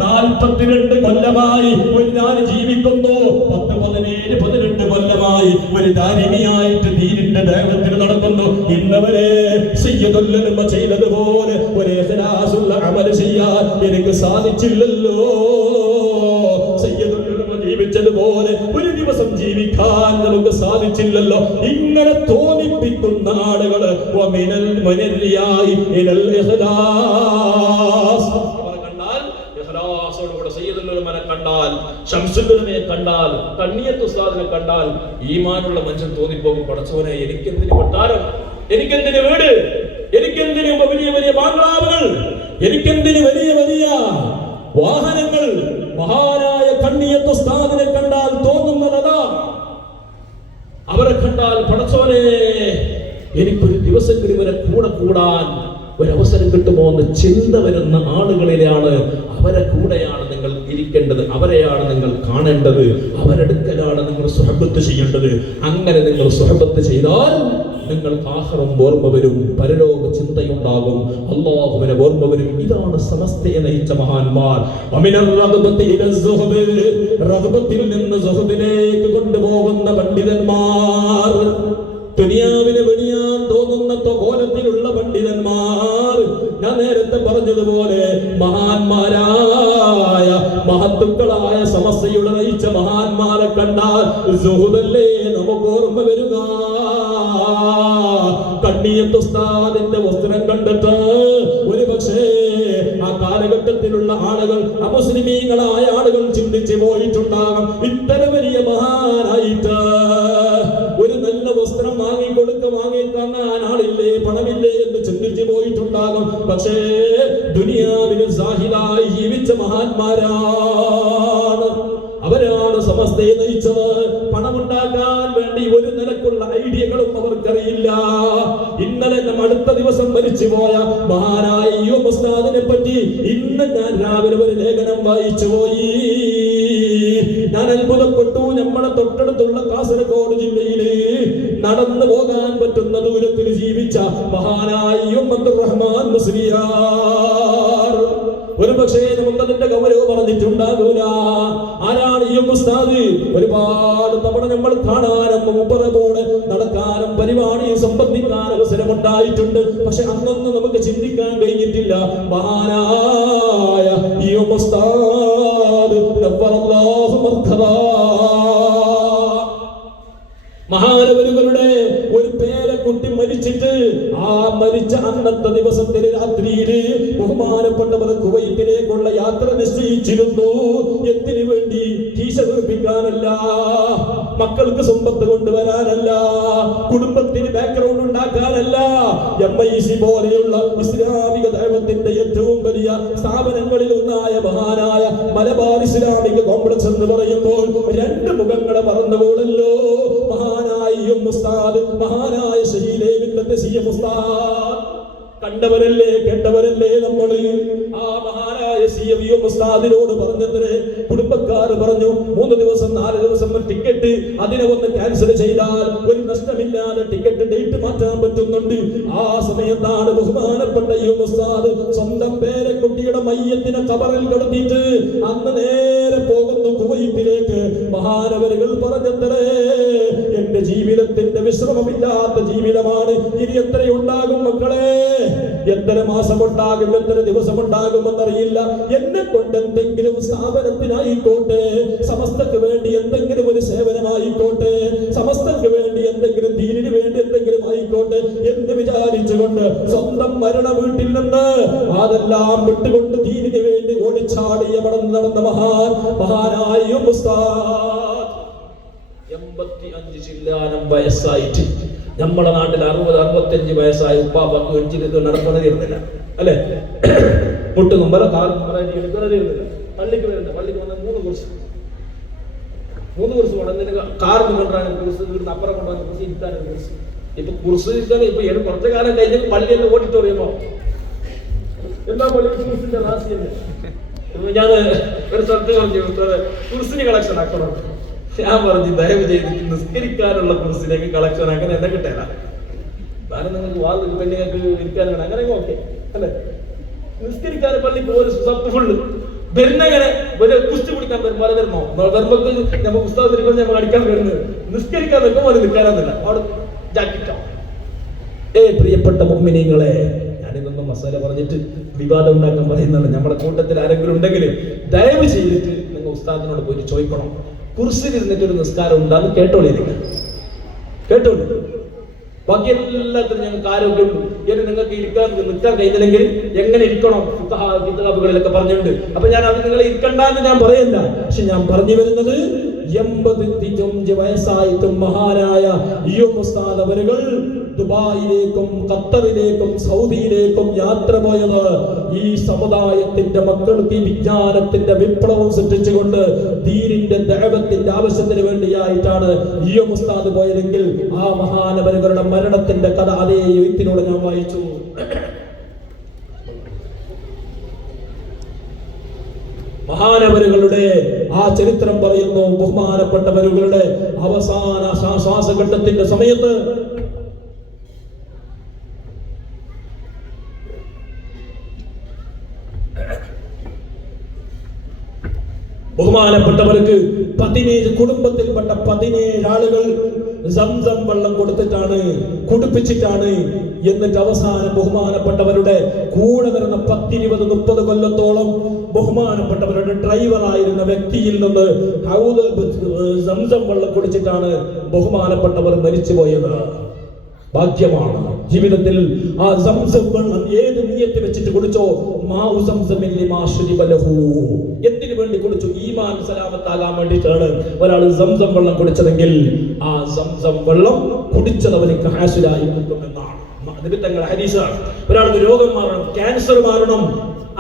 42 കൊല്ലമായി ഞാൻ ജീവിക്കുന്നു, 10-17-18 കൊല്ലമായി ഒരു ദാരിമിയായിട്ട് ദീനിന്റെ ദൈവത്തിന് നടക്കുന്നു. ഇന്നവരെ സയ്യിദുൽ ഉലമ ചെയ്തതുപോലെ ഒരു ഇഖ്ലാസുള്ള അമൽ ചെയ്യാൻ എനിക്ക് സാധിച്ചില്ലല്ലോ. സയ്യിദുൽ ഉലമ ജീവിച്ചതുപോലെ ഒരു ദിവസം ജീവിക്കാൻ നമുക്ക് സാധിച്ചില്ലല്ലോ. ഇങ്ങനെ തോന്നിപ്പിക്കുന്ന ആളുകള് വമിനൽ മുനരിയായി ഇലൽ ഇഖ്ലാസ്. സയ്യിദുൽ ഉലമനെ കണ്ടാൽ, ശംസുൽ ഉലമയെ കണ്ടാൽ, കണ്ണിയത്ത് ഉസ്താദിനെ കണ്ടാൽ ഈമാനുള്ള മനുഷ്യൻ തോന്നിപ്പോകും, പടച്ചവനെ എനിക്കെന്തിന് കൊട്ടാരം, എനിക്കെന്തിന് വീട്, എനിക്കെന്തിന് വലിയ വലിയ ബംഗ്ലാവുകൾ, എനിക്കെന്തിന് വലിയ വലിയ വാഹനങ്ങൾ. മഹാനായ കണ്ണിയത്ത് ഉസ്താദിനെ കണ്ടാൽ തോന്നുന്നതാ. അവരെ കണ്ടാൽ പടച്ചവനെ എനിക്കൊരു ദിവസങ്ങളിൽ വരെ കൂടെ കൂടാൻ ഒരവസരം കിട്ടുമോ എന്ന് ചിന്ത വരുന്ന ആളുകളിലാണ്. അവരെ കൂടെയാണ് നിങ്ങൾ ഇരിക്കേണ്ടത്, അവരെയാണ് നിങ്ങൾ കാണേണ്ടത്, അവരെടുക്കലാണ് നിങ്ങൾ സുഹബത്ത് ചെയ്യേണ്ടത്. അങ്ങനെ നിങ്ങൾ സുഹബത്ത് ചെയ്താൽ നിങ്ങൾക്ക് ആഖിറം ഓർമ്മ വരും, പരലോക ചിന്തയുണ്ടാകും, അല്ലാഹുവിനെ ഓർമ്മ വരും. ഇതാണ് സമസ്തയെ നയിച്ച മഹാന്മാർ. റഗ്ബത്തിൽ നിന്ന് സുഹബത്തിലേക്ക് കൊണ്ടുപോകുന്ന പണ്ഡിതന്മാർ, ദുനിയാവിനെ വെടിയാൻ തോന്നുന്ന കോലത്തിലുള്ള പണ്ഡിതന്മാർ. ഞാൻ നേരത്തെ പറഞ്ഞതുപോലെ മഹാന്മാരായ മഹത്തുക്കളായ സമസ്തയുടെ നയിച്ച മഹാന്മാരെ കണ്ടാൽ സുഹൃതല്ലേ നമുക്ക് ഓർമ്മ വരിക. കണ്ണിയത്ത് ഉസ്താദിന്റെ വസ്ത്രം കണ്ടിട്ട് ഒരു പക്ഷേ ആ കാലഘട്ടത്തിലുള്ള ആളുകൾ, അമുസ്ലിമീങ്ങളായ ആളുകൾ ചിന്തിച്ചു പോയിട്ടുണ്ടാകും, ഇത്ര വലിയ മഹാനായിട്ട് ഒരു നല്ല വസ്ത്രം വാങ്ങിക്കാൻ ആളില്ലേ, പണമില്ലേ എന്ന് ചിന്തിച്ചു പോയിട്ടുണ്ടാകും. പക്ഷേ ദുനിയാവിന് സാഹിദായി ജീവിച്ച മഹാന്മാരാണ്. അവരാണ് സമസ്തയെ നയിച്ചത്. പണമുണ്ടാക്കാൻ വേണ്ടി ഒരു നിലക്കുള്ള ഐഡിയകളും അവർക്കറിയില്ല. ഇന്നലെ അടുത്ത ദിവസം മരിച്ചുപോയ മഹാനായ അയ്യൂബ് ഉസ്താദിനെ പറ്റി ഇന്ന് ഞാൻ രാവിലെ ഒരു ലേഖനം വായിച്ചു പോയി. ഞാൻ അത്ഭുതപ്പെട്ടു. നമ്മുടെ തൊട്ടടുത്തുള്ള കാസർഗോഡ് ജില്ലയില് നടന്നു പോകാൻ പറ്റുന്ന ദൂരത്തിൽ ജീവിച്ച മഹാനായ അബ്ദുറഹ്മാൻ മുസ്ലിയാർ. ഒരു പക്ഷേ നമുക്കതിന്റെ ഗൗരവം പറഞ്ഞിട്ടുണ്ടാകൂല. ആരാണ് ഈ ഉസ്താദ്? ഒരുപാട് തവണ നമ്മൾ കാണാനും മുമ്പറപോട് നടക്കാനും പരിപാടിയിൽ സംബന്ധിക്കാൻ അവസരമുണ്ടായിട്ടുണ്ട്. പക്ഷെ അന്നൊന്നും നമുക്ക് ചിന്തിക്കാൻ കഴിഞ്ഞിട്ടില്ല. മഹാനായ ഈ ഉസ്താദ് നവ്വറല്ലാഹു മർഖദാ, മഹാനവരുകളുടെ ഒരു പേരക്കുട്ടി മരിച്ചിട്ട് ആ മരിച്ച അന്നത്തെ ദിവസത്തിലെ രാത്രിയില് ബഹുമാനപ്പെട്ടവർ കുവൈത്തിലേക്കുള്ള യാത്ര നിശ്ചയിച്ചിരുന്നു. എന്തിനു വേണ്ടി? കീശ വീർപ്പിക്കാനല്ല, മക്കൾക്ക് സമ്പത്ത് കൊണ്ടുവരാനല്ല, കുടുംബത്തിന് ബാക്ക്ഗ്രൗണ്ട് ഉണ്ടാക്കാനല്ല. MIC പോലെയുള്ള ഇസ്ലാമിക ദൈവത്തിന്റെ ഏറ്റവും വലിയ സ്ഥാപനങ്ങളിൽ ഒന്നായ മഹാനായ മലബാർ ഇസ്ലാമിക കോംപ്ലക്സ് എന്ന് പറയുമ്പോൾ രണ്ട് മുഖങ്ങളെ മറന്നുപോലല്ലോ. മഹാനായ ഉസ്താദ്, മഹാനായ കണ്ടവരല്ലേ കേട്ടവരല്ലേ നമ്മൾ. ആ മഹാനായ ഉസ്താദിനോട് പറഞ്ഞതിന് കുടുംബക്കാർ പറഞ്ഞു 3 ദിവസം 4 ദിവസം ടിക്കറ്റ് അതിനെ ഒന്ന് ക്യാൻസൽ ചെയ്താൽ ഒരു നഷ്ടമില്ലാതെ ടിക്കറ്റ് ഡേറ്റ് മാറ്റാൻ പറ്റുന്നുണ്ട്. ആ സമയത്താണ് ബഹുമാനപ്പെട്ട ഈ ഉസ്താദ് സ്വന്തം പേരക്കുട്ടിയുടെ മയ്യത്തിനെ ഖബറിൽ കിടത്തിയിട്ട് അന്ന് നേരെ പോകുന്നു കുവൈത്തിലേക്ക്. മഹാനവരുകൾ പറഞ്ഞത്രേ, എന്റെ ജീവിതത്തിന്റെ വിശ്രമമില്ലാത്ത ജീവിതമാണ്. ഇനി എത്രയുണ്ടാകും മക്കളെ, എത്ര മാസമുണ്ടാകും, എത്ര ദിവസമുണ്ടാകുമെന്നറിയില്ല. എന്നെ കൊണ്ട് എന്തെങ്കിലും സ്ഥാപനത്തിനായിക്കോട്ടെ, സമസ്തക്ക് വേണ്ടി എന്തെങ്കിലും ഒരു സേവനമായിക്കോട്ടെ, സമസ്തക്ക് വേണ്ടി എന്തെങ്കിലും ദീനിന് വേണ്ടി എന്തെങ്കിലും ആയിക്കോട്ടെ എന്ന് വിചാരിച്ചുകൊണ്ട് സ്വന്തം മരണ വീട്ടിൽ നിന്ന് അതെല്ലാം വിട്ടുകൊണ്ട് ദീനിന് വേണ്ടി ഓടിച്ചാടിയ നടന്ന മഹാനായ ഉസ്താദ് 85 ചില്ലാനം വയസ്സായിട്ട് നമ്മളെ നാട്ടിൽ 60-65 വയസ്സായ ഉപ്പാപ്പക്ക് വെച്ചിട്ട് നടക്കുന്നതിരുന്നില്ല അല്ലെ, മുട്ടുകുമ്പല എടുക്കുന്നതിരുന്നില്ല. പള്ളിക്ക് വരുന്നത്, പള്ളിക്ക് വന്ന 3 കുറിച്ച് കൊണ്ടതിന് കാറിന് കൊണ്ടാണ് കുറിച്ച്, വീടിന് അപ്പുറം കൊണ്ടാണ് കുറിച്ച്, ഇരിക്കാനാണ് കുറിച്ച്. ഇപ്പൊ കുറിച്ച് ഇരിക്കാൻ ഇപ്പൊ കുറച്ചു കാലം കഴിഞ്ഞ് പള്ളിയെല്ലാം ഓഡിറ്റോറിയമോ എന്താ പള്ളി കുറിച്ചിന്റെ റാസിയല്ലേ. ഞാൻ ഒരു സ്ഥലത്ത് പറഞ്ഞു കുറിച്ചിന് കളക്ഷൻ ആക്കണം. ഞാൻ പറഞ്ഞു ദയവ് ചെയ്ത് നിസ്കരിക്കാനുള്ള കുറിച്ചിലേക്ക് കളക്ഷൻ ആക്കാൻ എന്നെ കിട്ടേല. കാരണം നിങ്ങൾക്ക് പെണ്ണുങ്ങൾക്ക് ഇരിക്കാനാണ്, അങ്ങനെ ഓക്കെ അല്ലെ. നിസ്കരിക്കാൻ പള്ളിക്ക് ഒരു സപ്പ് ഫുള്ള് വരുന്നങ്ങനെ ഒരു കുസ്തി പിടിക്കാൻ വരുമ്പോൾ വരുന്നോ വരുമ്പോ നമ്മൾ പുസ്തകത്തിൽ നമ്മൾ അടിക്കാൻ വരുന്നത്, നിസ്കരിക്കാൻ നിൽക്കുമ്പോൾ അത് നിൽക്കാനാന്നില്ല അവിടെ ജാക്കിക്കാം. പ്രിയപ്പെട്ട മുഅ്മിനീങ്ങളെ, ഞാനിതൊന്നും മസാല പറഞ്ഞിട്ട് വിവാദം ഉണ്ടാക്കാൻ പറയുന്നതാണ്. നമ്മുടെ കൂട്ടത്തിൽ ആരെങ്കിലും ഉണ്ടെങ്കിൽ ദയവ് ചെയ്തിട്ട് നിങ്ങൾ ഉസ്താദിനോട് പോയിട്ട് ചോദിക്കണം, കുർസിലിരുന്നിട്ട് ഒരു നിസ്കാരം ഉണ്ടാകും കേട്ടോളി, നിങ്ങൾ കേട്ടോളി. ബാക്കി എല്ലാത്തിനും ഞങ്ങൾക്ക് ആരോഗ്യമുണ്ട്. ഇനി നിങ്ങൾക്ക് നിൽക്കാൻ കഴിഞ്ഞില്ലെങ്കിൽ എങ്ങനെ ഇരിക്കണം കിതാബുകളിലൊക്കെ പറഞ്ഞിട്ടുണ്ട്. അപ്പൊ ഞാൻ അത് നിങ്ങൾ ഇരിക്കണ്ടെന്ന് ഞാൻ പറയല്ല. പക്ഷെ ഞാൻ പറഞ്ഞു വരുന്നത് 85 വയസ്സായിട്ടും മഹാനായ ഈ ഉസ്താദ് അവരുകൾ ദുബായിലേക്കും ഖത്തറിലേക്കും സൗദിയിലേക്കും യാത്ര പോയത് ഈ സമുദായത്തിന്റെ മക്കൾക്ക് ഈ വിജ്ഞാനത്തിന്റെ വിപ്ലവം സൃഷ്ടിച്ചുകൊണ്ട് ദീനിന്റെ ദഅവത്തിന്റെ ആവശ്യത്തിന് വേണ്ടിയായിട്ടാണ് ഈ ഉസ്താദ് പോയതെങ്കിൽ ആ മഹാനവരുകളുടെ മരണത്തിന്റെ കഥ അതേ എഴുത്തിലൂടെ ഞാൻ വായിച്ചു. മഹാനവരുകളുടെ ആ ചരിത്രം പറയുന്നു. ബഹുമാനപ്പെട്ടവരുകളുടെ അവസാന ശ്വാസഘട്ടത്തിന്റെ സമയത്ത് ബഹുമാനപ്പെട്ടവർക്ക് 17 കുടുംബത്തിൽപ്പെട്ട 17 ആളുകൾ സംസം വെള്ളം കൊടുത്തിട്ടാണ്, കുടിപ്പിച്ചിട്ടാണ്. എന്നിട്ട് അവസാനം ബഹുമാനപ്പെട്ടവരുടെ കൂടെ വരുന്ന 10-20-30 കൊല്ലത്തോളം ബഹുമാനപ്പെട്ടവരുടെ ഡ്രൈവറായിരുന്ന വ്യക്തിയിൽ നിന്ന് സംസം വെള്ളം കുടിച്ചിട്ടാണ് ബഹുമാനപ്പെട്ടവർ മരിച്ചുപോയത്. ഭാഗ്യമാണ് ജീവിതത്തിൽ ആ സംസം വെള്ളം ഏത് നിയത്ത് വെച്ചിട്ട് കുടിച്ചോ, എന്തിനു വേണ്ടി കുടിച്ചു? ഈമാൻ സലാമത്താകാൻ വേണ്ടിയിട്ടാണ് ഒരാൾ സംസം വെള്ളം കുടിച്ചതെങ്കിൽ ആ സംസം വെള്ളം കുടിച്ചതവർക്ക് ഹാസുരായി കിട്ടുമെന്നാണ് നിബിധങ്ങളുടെ ഹദീസാണ്. ഒരാൾക്ക് രോഗം മാറണം, ക്യാൻസർ മാറണം,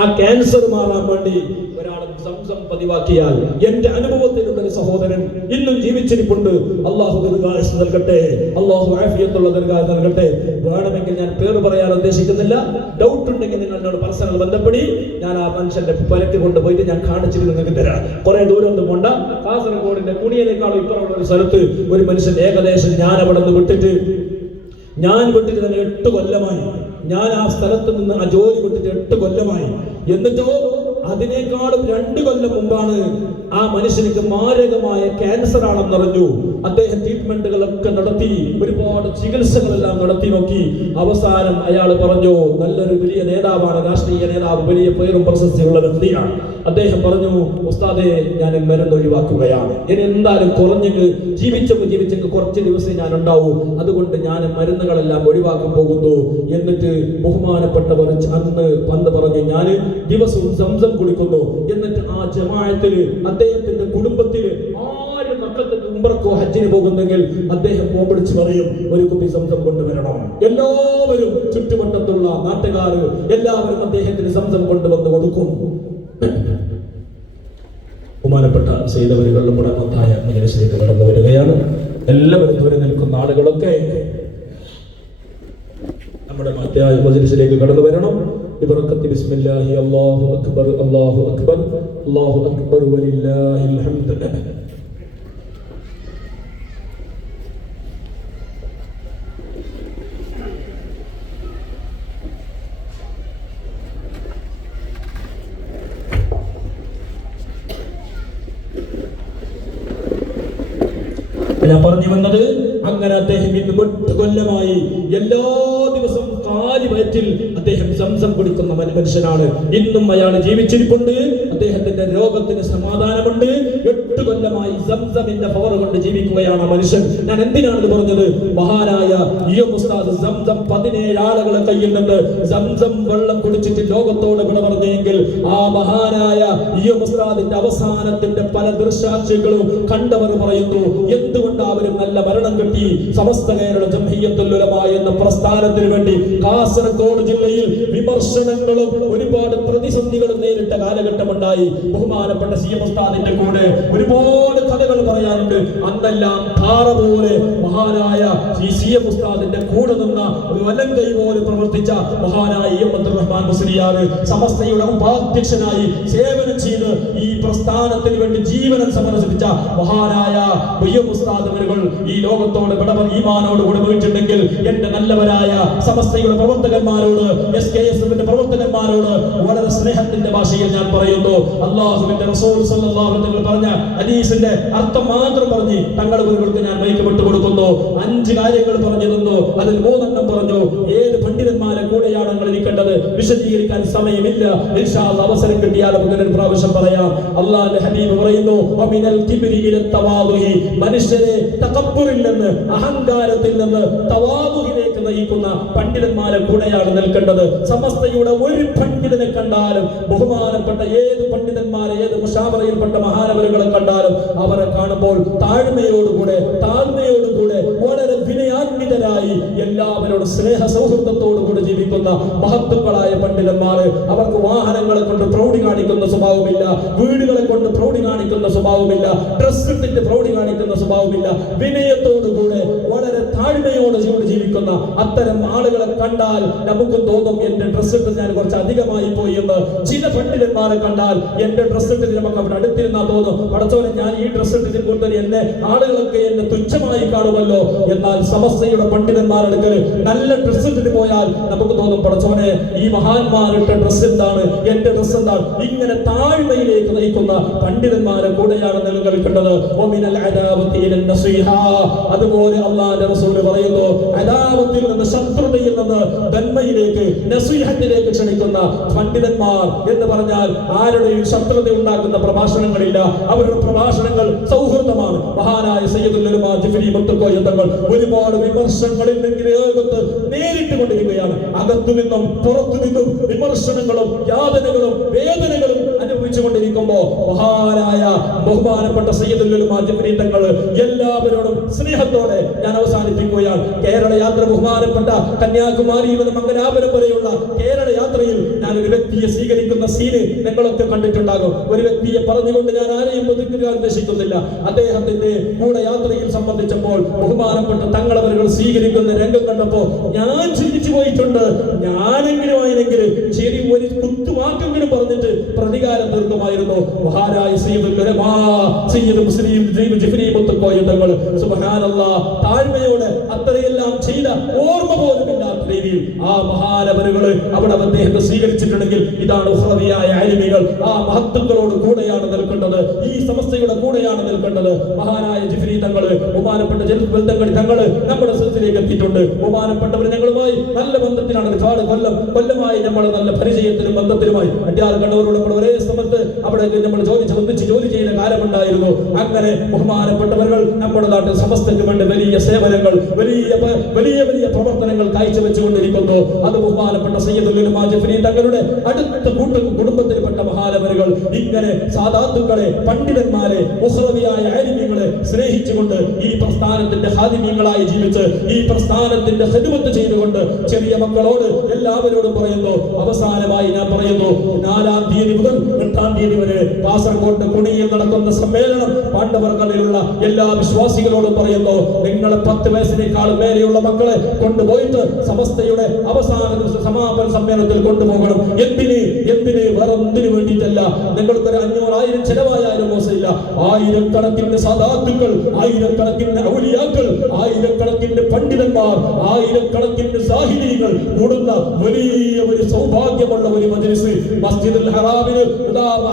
ആ ക്യാൻസർ മാറാൻ വേണ്ടി ഒരാൾ സംസം പതിവാക്കിയാൽ, എന്റെ അനുഭവത്തിലുള്ള ഒരു സഹോദരൻ ഇന്നും ജീവിച്ചിരിപ്പുണ്ട്. അള്ളാഹു ദീർഘായുസ്സ് നൽകട്ടെ, അള്ളാഹു ആഫിയത്തുള്ള ദീർഘായുസ്സ് നൽകട്ടെ. വേണമെങ്കിൽ ഞാൻ പേര് പറയാൻ ഉദ്ദേശിക്കുന്നില്ല. ഡൗട്ട് ഉണ്ടെങ്കിൽ നിങ്ങൾ എന്നോട് പർസണൽ ബന്ധപ്പെടി. ഞാൻ ആ മനുഷ്യന്റെ പരക്ക് കൊണ്ടുപോയിട്ട് ഞാൻ കാണിച്ചിട്ട് നിങ്ങൾക്ക് തരാം. കുറെ ദൂരം ഒന്നും കൊണ്ട കാസർഗോഡിന്റെ കുണിയനേക്കാളും ഇപ്പുറമുള്ള ഒരു സ്ഥലത്ത് ഒരു മനുഷ്യൻ ഏകദേശം ഞാൻ അവിടെ നിന്ന് വിട്ടിട്ട് തന്നെ 8 കൊല്ലമായി. ഞാൻ ആ സ്ഥലത്ത് നിന്ന് ആ ജോലി വിട്ടിട്ട് 8 കൊല്ലമായി. എന്നിട്ടോ അതിനേക്കാളും 2 കൊല്ലം മുമ്പാണ് ആ മനുഷ്യനിക്ക് മാരകമായ ക്യാൻസർ ആണെന്നറിഞ്ഞു. അദ്ദേഹം ട്രീറ്റ്മെന്റുകളൊക്കെ നടത്തി, ഒരുപാട് ചികിത്സകളെല്ലാം നടത്തി നോക്കി. അവസാനം അയാൾ പറഞ്ഞു, നല്ലൊരു വലിയ നേതാവാണ്, രാഷ്ട്രീയ നേതാവ്, വലിയ പേരും പ്രശസ്തിയുള്ള വ്യക്തിയാണ്. അദ്ദേഹം പറഞ്ഞു, ഉസ്താദേ ഞാൻ മരുന്ന് ഒഴിവാക്കുകയാണ്. ഇനി എന്തായാലും കുറഞ്ഞെങ്കിൽ ജീവിച്ചെങ്കിൽ കുറച്ച് ദിവസം ഞാൻ ഉണ്ടാവൂ, അതുകൊണ്ട് ഞാൻ മരുന്നുകളെല്ലാം ഒഴിവാക്കാൻ പോകുന്നു. എന്നിട്ട് ബഹുമാനപ്പെട്ടവർ അന്ന് പറഞ്ഞു, ഞാൻ ദിവസവും സംസം കുടിക്കുന്നു. എന്നിട്ട് ആ ജമാഅത്തിൽ അദ്ദേഹത്തിന്റെ കുടുംബത്തിൽ ആര് മക്കൾക്ക് ഉംറക്കോ ഹജ്ജിന് പോകുന്നെങ്കിൽ അദ്ദേഹം വിളിച്ച് പറയും, ഒരു കുപ്പി സംസം കൊണ്ടുവരണം. എല്ലാവരും ചുറ്റുവട്ടത്തുള്ള നാട്ടുകാർ എല്ലാവരും അദ്ദേഹത്തിന് സംസം കൊണ്ടുവന്ന് കൊടുക്കും. ബഹുമാനപ്പെട്ട സയ്യിദവരുകളുടെ മുടങ്ങത്തായ മജ്‌ലിസിലേക്ക് കടന്നു വരികയാണ്. എല്ലാവരും ദൂരെ നിൽക്കുന്ന ആളുകളൊക്കെ നമ്മുടെ മധ്യായ മജ്‌ലിസിലേക്ക് കടന്നു വരണം. ബിബറകത്തി ബിസ്മില്ലാഹി അല്ലാഹു അക്ബർ അല്ലാഹു അക്ബർ അല്ലാഹു അക്ബർ വലില്ലാഹിൽ ഹംദ്. ഞാൻ പറഞ്ഞു വന്നത്, അങ്ങനെ അദ്ദേഹം ഇന്ന് 8 കൊല്ലമായി എല്ലാ ദിവസവും കാലി വയറ്റിൽ അദ്ദേഹം സംസം കുടിക്കുന്ന മനുഷ്യനാണ്. ഇന്നും അയാൾ ജീവിച്ചിരിപ്പുണ്ട്. അദ്ദേഹത്തിന്റെ രോഗത്തിന് സമാധാനമുണ്ട്. 8 കൊല്ലമായി സംസമിന്റെ പവർ കൊണ്ട് ജീവിക്കുകയാണ് മനുഷ്യൻ. ഞാൻ എന്തിനാണ് പറഞ്ഞത്? മഹാനായ ഉസ്താദ് സംസം 17 ആളുകളെ കയ്യിൽ നിന്ന് സംസം വെള്ളം കുടിച്ചിട്ട് ലോകത്തോട് വിട പറഞ്ഞെങ്കിൽ ആ മഹാനായ ഉസ്താദിന്റെ അവസാനത്തിന്റെ പല ദൃശ്യാക്ഷികളും കണ്ടവർ പറയുന്നു, എന്തുകൊണ്ട് അവരും നല്ല മരണം കിട്ടി. സമസ്ത കേരള ജംഇയ്യത്തുൽ ഉലമാ എന്ന പ്രസ്ഥാനത്തിന് വേണ്ടി കാസർഗോഡ് ജില്ലയിൽ വിമർശനങ്ങളും ഒരുപാട് പ്രതിസന്ധികളും നേരിട്ട കാലഘട്ടമുണ്ടായി. ബഹുമാനപ്പെട്ട CM ഉസ്താദിന്റെ കൂടെ ഒരുപാട് കഥകൾ പറയാനുണ്ട്. അന്നെല്ലാം ധാര പോലെ മഹാനായ CM ഉസ്താദിന്റെ കൂടെ നിന്ന ഒരു വലങ്കൈ പോലെ പ്രവർത്തിച്ച മഹാനായ അബ്ദുറഹ്മാൻ മുസ്ലിയാർ സമസ്തയുടെ ഉപാധ്യക്ഷനായി സേവനം ചെയ്ത് ഈ പ്രസ്ഥാനത്തിന് വേണ്ടി ജീവനം സമർപ്പിച്ച മഹാനായ ഉസ്താദ് ഈ ലോകത്തോട് ഈമാനോട് കൂടെ പോയിട്ടുണ്ടെങ്കിൽ എന്റെ നല്ലവരായ സമസ്തയുടെ പ്രവർത്തകന്മാരോട്, SKSFന്റെ പ്രവർത്തകന്മാരോട് വളരെ സ്നേഹത്തിന്റെ ഭാഷയിൽ ഞാൻ പറയുന്നു. അല്ലാഹുവിന്റെ റസൂൽ സ്വല്ലല്ലാഹു അലൈഹി വസല്ലം പറഞ്ഞ ഹദീസിന്റെ അർത്ഥം മാത്രം പറഞ്ഞ് തങ്ങൾക്ക് ഞാൻ മൈക്ക് വിട്ടുകൊടുക്കുന്നു. 5 കാര്യങ്ങൾ പറഞ്ഞു തന്നു. അതിൽ 3 എണ്ണം പറഞ്ഞു. ഏത് പണ്ഡിതന്മാരെ കൂടെയാണ് നിങ്ങൾ ഇരിക്കേണ്ടത് വിശദീകരിക്കാൻ സമയമില്ല. ഇൻഷാ അല്ലാഹ് അവസരം കിട്ടിയാൽ ഒരു പ്രാവശ്യം പറയാം. അല്ലാഹുവിന്റെ ഹബീബ് പറയുന്നു, വമിനൽ കിബ്രി ഇല തവാദുഹി, മനുഷ്യരെ തകബ്ബുറിൽ നിന്ന്, അഹങ്കാരത്തിൽ നിന്ന് തവാദുഹിലേക്ക് നയിക്കുന്ന പണ്ഡിതന്മാരെ കൂടെയാണ് നിൽക്കേണ്ടത്. സമസ്തയുടെ ഒരു പണ്ഡിതനെ കണ്ടാലും, ബഹുമാനപ്പെട്ട ഏത് പണ്ഡിതന്മാരെ, ഏത് മുശാവറയിൽപ്പെട്ട മഹാനവരുകളെ കണ്ടാലും അവരെ കാണുമ്പോൾ താഴ്മയോടുകൂടെ വളരെ വിനയാന്വിതരായി എല്ലാവരോടും സ്നേഹ സൗഹൃദത്തോടുകൂടി ജീവിക്കുന്ന മഹത്തുക്കളായ പണ്ഡിതന്മാര്. അവർക്ക് വാഹനങ്ങളെ കൊണ്ട് പ്രൗഢി കാണിക്കുന്ന സ്വഭാവമില്ല, വീടുകളെ കൊണ്ട് പ്രൗഢി കാണിക്കുന്ന സ്വഭാവമില്ല, ഡ്രസ് ഇട്ടിട്ട് പ്രൗഢി കാണിക്കുന്ന സ്വഭാവമില്ല. വിനയത്തോടുകൂടെ വളരെ താഴ്മയോടെ ജീവിക്കുന്ന അത്തരം ആളുകളെ കണ്ടാൽ നമുക്ക് തോന്നും എന്റെ ഡ്രസ് ഇട്ട് ഞാൻ കുറച്ച് അധികമായി പോയി എന്ന്. ചില പണ്ഡിതന്മാരെ കണ്ടാൽ എന്റെ ഡ്രസ് ഇട്ടിട്ട് നമുക്ക് അവിടെ അടുത്തിരുന്നാൽ തോന്നും, പടച്ചോനെ ഞാൻ ഈ ഡ്രസ് ഇട്ടിട്ട് കൊണ്ട് എന്നെ ആളുകളൊക്കെ എന്നെ തുച്ഛമായി കാണുമല്ലോ. എന്നാൽ സമസ്തയുടെ പണ്ഡിതന്മാരെടുക്കൽ നല്ല ഡ്രസ് ഇട്ടിട്ട് പോയാൽ നമുക്ക് തോന്നും, പടച്ചോനെ ഈ മഹാന്മാരിട്ട ഡ്രസ് എന്താണ്, എന്റെ ഡ്രസ് എന്താണ്. ഇങ്ങനെ താഴ്മയിലേക്ക് നയിക്കുന്ന പണ്ഡിതന്മാരെ കൂടെയാണ് നിലനിൽക്കേണ്ടത്. അതുപോലെ അല്ലാഹുവിന്റെ റസൂൽ പറയുന്നു, അദാവത്തിൽ നിന്ന്, ശത്രുതയിൽ നിന്ന് നന്മയിലേക്ക്, നസീഹത്തിലേക്ക് ക്ഷണിക്കുന്ന പണ്ഡിതന്മാർ എന്ന് പറഞ്ഞാൽ ആരുടെയും ശത്രുത ഉണ്ടാക്കുന്ന പ്രഭാഷണങ്ങളില്ല. അവരുടെ പ്രഭാഷണങ്ങൾ സൗഹൃദമാണ്. മഹാനായ സയ്യിദുൽ ഉലമാ ജിഫ്രി മുത്തുക്കോയ തങ്ങൾ ഒരുപാട് വിമർശനങ്ങളിൽ നേരിട്ട് കൊണ്ടിരിക്കുകയാണ്. അകത്തു നിന്നും പുറത്തു നിന്നും വിമർശനങ്ങളും യാതനകളും വേദനകളും അനുഭവിച്ചു കൊണ്ടിരിക്കുമ്പോ മഹാനായ ബഹുമാനപ്പെട്ട സയ്യിദുൽ ഉലമാ ജിഫ്രി തങ്ങൾ എല്ലാവരോടും സ്നേഹത്തോടെ ഞാൻ അവസാനിപ്പിക്കുകയാണ്. കേരള യാത്ര, ബഹുമാനപ്പെട്ട കന്യാകുമാരിയിൽ നിന്ന് മംഗലാപുരം വരെയുള്ള കേരള യാത്രയിൽ ഞാൻ ഒരു വ്യക്തിയെ സ്വീകരിക്കുന്ന സീന് നിങ്ങളൊക്കെ കണ്ടിട്ടുണ്ടാകും. ഒരു വ്യക്തിയെ പറഞ്ഞുകൊണ്ട് ഞാൻ ആരെയും ഒതുക്കുക ഉദ്ദേശിക്കുന്നില്ല. അദ്ദേഹത്തിന്റെ കൂടെ യാത്രയിൽ സംബന്ധിച്ചപ്പോൾ ബഹുമാനപ്പെട്ട തങ്ങളവരുകൾ സ്വീകരിക്കുന്ന രംഗം കണ്ടപ്പോ ഞാൻ ചിന്തിച്ചു പോയിട്ടുണ്ട്, ഞാനെങ്കിലും ആയിരുന്നെങ്കിൽ ശരി ഒരു കുത്തുവാക്കെങ്കിലും പറഞ്ഞിട്ട് പ്രതികാരം തീർക്കുമായിരുന്നു. മഹാനായ സയ്യിദുൽ ഉലമാ സയ്യിദ് മുസ്ലിം ജിഫ്രി മുത്തുക്കോയ തങ്ങൾ സുബ്ഹാനല്ലാഹ് താഴ്മയോടെ അത്രയെല്ലാം ചെയ്ത ഓർമ്മ പോലും ഇല്ലാത്ത രീതിയിൽ ആ മഹാനവരുകൾ അവിടെ അദ്ദേഹത്തെ സ്വീകരിച്ചിട്ടുണ്ടെങ്കിൽ ഇതാണ് ഉഖ്റവിയായ ആലിമികൾ. ആ മഹത്തുക്കളോട് കൂടെയാണ് നിൽക്കേണ്ടത്. ഈ സമസ്തയുടെ കൂടെയാണ് നിൽക്കേണ്ടത്. മഹാനായ ജിഫ്രി തങ്ങൾ, ബഹുമാനപ്പെട്ട ജലീൽ തങ്ങൾ നമ്മുടെ സ്ഥലത്തിലേക്ക് എത്തിയിട്ടുണ്ട്. ബഹുമാനപ്പെട്ടവർ ഞങ്ങളുമായി നല്ല ബന്ധത്തിലാണ്. ഒരുപാട് കൊല്ലമായി നമ്മൾ നല്ല പരിചയത്തിലും ബന്ധത്തിലുമായി അടിയാർ കണ്ണൂരോട് നമ്മൾ ഒരേ സമയത്ത് അവിടെ നമ്മൾ ഒന്നിച്ച് ജോലി ചെയ്യുന്ന കാലമുണ്ടായിരുന്നു. അങ്ങനെ ബഹുമാനപ്പെട്ടവർ നമ്മുടെ നാട്ടിൽ സമസ്തയ്ക്ക് വേണ്ടി വലിയ സേവനങ്ങൾ, വലിയ പ്രവർത്തനങ്ങൾ കാഴ്ചവെച്ചുകൊണ്ടിരിക്കുന്നു. അത് ബഹുമാനപ്പെട്ട സയ്യിദുൽ ഉലമാ ജിഫ്രി തങ്ങളുടെ അടുത്ത കുടുംബത്തിൽപ്പെട്ട മഹാനവരുകൾ ഇങ്ങനെ സാദാത്തുക്കളെ, പണ്ഡിതന്മാരെ, ഉഖ്റവിയായ ആലിമീങ്ങളെ സ്നേഹിച്ചുകൊണ്ട് ഈ പ്രസ്ഥാനത്തിന്റെ ഹാദിമീങ്ങളായി ജീവിച്ച് ഈ പ്രസ്ഥാനത്തിന്റെ ഖിദ്മത്ത് ചെയ്തുകൊണ്ട് ചെറിയ മക്കളോട് എല്ലാവരോടും പറയുന്നു. അവസാനമായി ഞാൻ പറയുന്നു, 4-ാം തീയതി മുതൽ 8-ാം തീയതി വരെ കാസർഗോഡ് കുണിയിൽ നടക്കുന്ന സമ്മേളനം പാണ്ഡവർകളിലുള്ള എല്ലാ വിശ്വാസികളോടും പറയുന്നു, നിങ്ങളെ 10 വയസ്സിനേക്കാൾ മേലെയുള്ള മക്കളെ കൊണ്ടുപോയിട്ട് സമസ്തയുടെ അവസാന ദിവസം സമാപന സമ്മേളനത്തിൽ കൊണ്ടുപോകണം. എന്തിന് വേറെ ഒന്നിനു വേണ്ടിയിട്ടല്ല. നിങ്ങൾക്കൊരു 500,000 ചെലവായാലും മോശമില്ല. ആയിരക്കണക്കിന് സാദാത്തുക്കൾ, ആയിരക്കണക്കിന് ഔലിയാക്കൾ, ആയിരക്കണക്കിന് പണ്ഡിതന്മാർ, ആയിരക്കണക്കിന് സാഹിദികൾ കൂടുന്ന വലിയ ഒരു സൗഭാഗ്യമുള്ള ഒരു മജ്‌ലിസ് മസ്ജിദുൽ ഹറാമിൽ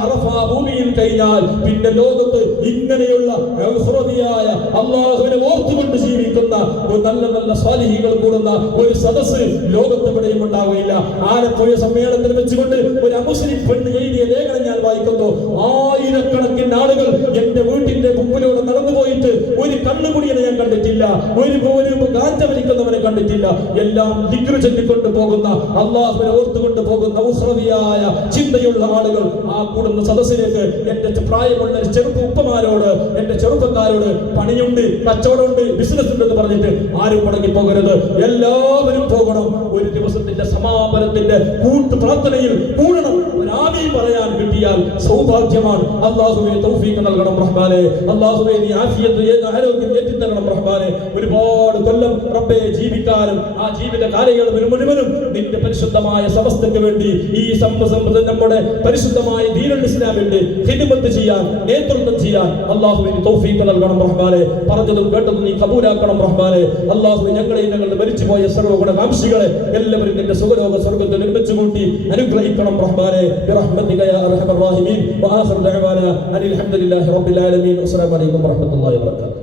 അറഫ ഭൂമിയിൽ കഴിഞ്ഞാൽ പിന്നെ ലോകത്ത് ഇങ്ങനെയുള്ള അല്ലാഹുവിനെ ഓർത്തുകൊണ്ട് ജീവിക്കുന്ന നല്ല നല്ല സാലിഹീകൾ കൂടുന്ന ഒരു സദസ്സ് ലോകത്തെവിടെയും ഉണ്ടാവുകയില്ല. ആലപ്പുഴ സമ്മേളനത്തിൽ വെച്ചുകൊണ്ട് ഒരു അമുസ്ലിം പെണ്ണ് എഴുതിയ ലേഖനം ഞാൻ വായിക്കുന്നു. ആയിരക്കണക്കിന് ആളുകൾ എന്റെ വീട്ടിന്റെ മുമ്പിലൂടെ നടന്നു പോയിട്ട് ഒരു കണ്ണുകുടിയനെ ഞാൻ കണ്ടിട്ടില്ല, ഒരു ഗാഞ്ച വലിക്കുന്നവനെ കണ്ടിട്ടില്ല. എല്ലാം ദിക്ർ ചൊല്ലിക്കൊണ്ട് പോകുന്ന, അല്ലാഹുവിനെ ഓർത്തുകൊണ്ട് പോകുന്ന ഉഖ്റവിയായ ചിന്തയുള്ള ആളുകൾ ആ കൂടുന്ന സദസ്സിലേക്ക് എന്റെ പ്രായമുള്ള ചെറുപ്പ ഉപ്പമാരോട്, എന്റെ ചെറുപ്പക്കാരോട് പണിയുണ്ട്, കച്ചവടമുണ്ട്, ബിസിനസ് ഉണ്ടെന്ന് പറഞ്ഞിട്ട് ആരും മുടങ്ങി പോകരുത്. എല്ലാവരും പോകണം. ഒരു ദിവസത്തിന്റെ സമാപനത്തിന്റെ കൂട്ടു പ്രാർത്ഥനയിൽ കൂടണം. ഒരു ആമീൻ പറയാൻ കിട്ടിയാൽ സൗഭാഗ്യമാണ്. അല്ലാഹുവേ തൗഫീഖ് നൽകണം റഹ്മാനേ. അല്ലാഹുവേ നീ ആഫിയത്ത് ആരോഗ്യം ഏറ്റിത്തരണം റഹ്മാനേ. ഒരുപാട് കൊല്ലം റബ്ബേ ജീവിക്കാനും ആ ജീവിത കാലയളവിൽ മുഴുവനും നിന്റെ പരിശുദ്ധമായ സമസ്തയ്ക്ക് വേണ്ടി ഈ നമ്മുടെ പരിശുദ്ധമായ ദീനുൽ ഇസ്ലാമിന്റെ ഖിദ്മത്ത് ചെയ്യാൻ, നേതൃത്വം ചെയ്യാൻ അല്ലാഹുവേ നീ തൗഫീഖ് നൽകണം റഹ്മാനേ. പറഞ്ഞതും കേട്ടതും നീ കബൂലാക്കണം റഹ്മാനേ. അല്ലാഹുവേ ഞങ്ങളെയും ഞങ്ങളുടെ മരിച്ചുപോയ സർവ്വഗുണകാംക്ഷികളെ എല്ലാവരും നിന്റെ സുഖലോക സ്വർഗ്ഗത്തിൽ നിർമ്മിച്ചു കൂട്ടി അനുഗ്രഹിക്കണം റഹ്മാനേ. ബിറഹ്മതിക യാ അർഹമർ റഹീമീൻ. വആഖിറു ദഅവാനാ അനിൽ ഹംദുലില്ലാഹി റബ്ബിൽ ആലമീൻ. അസ്സലാമു അലൈക്കും വറഹ്മത്തുള്ളാഹി വബറകാതുഹു.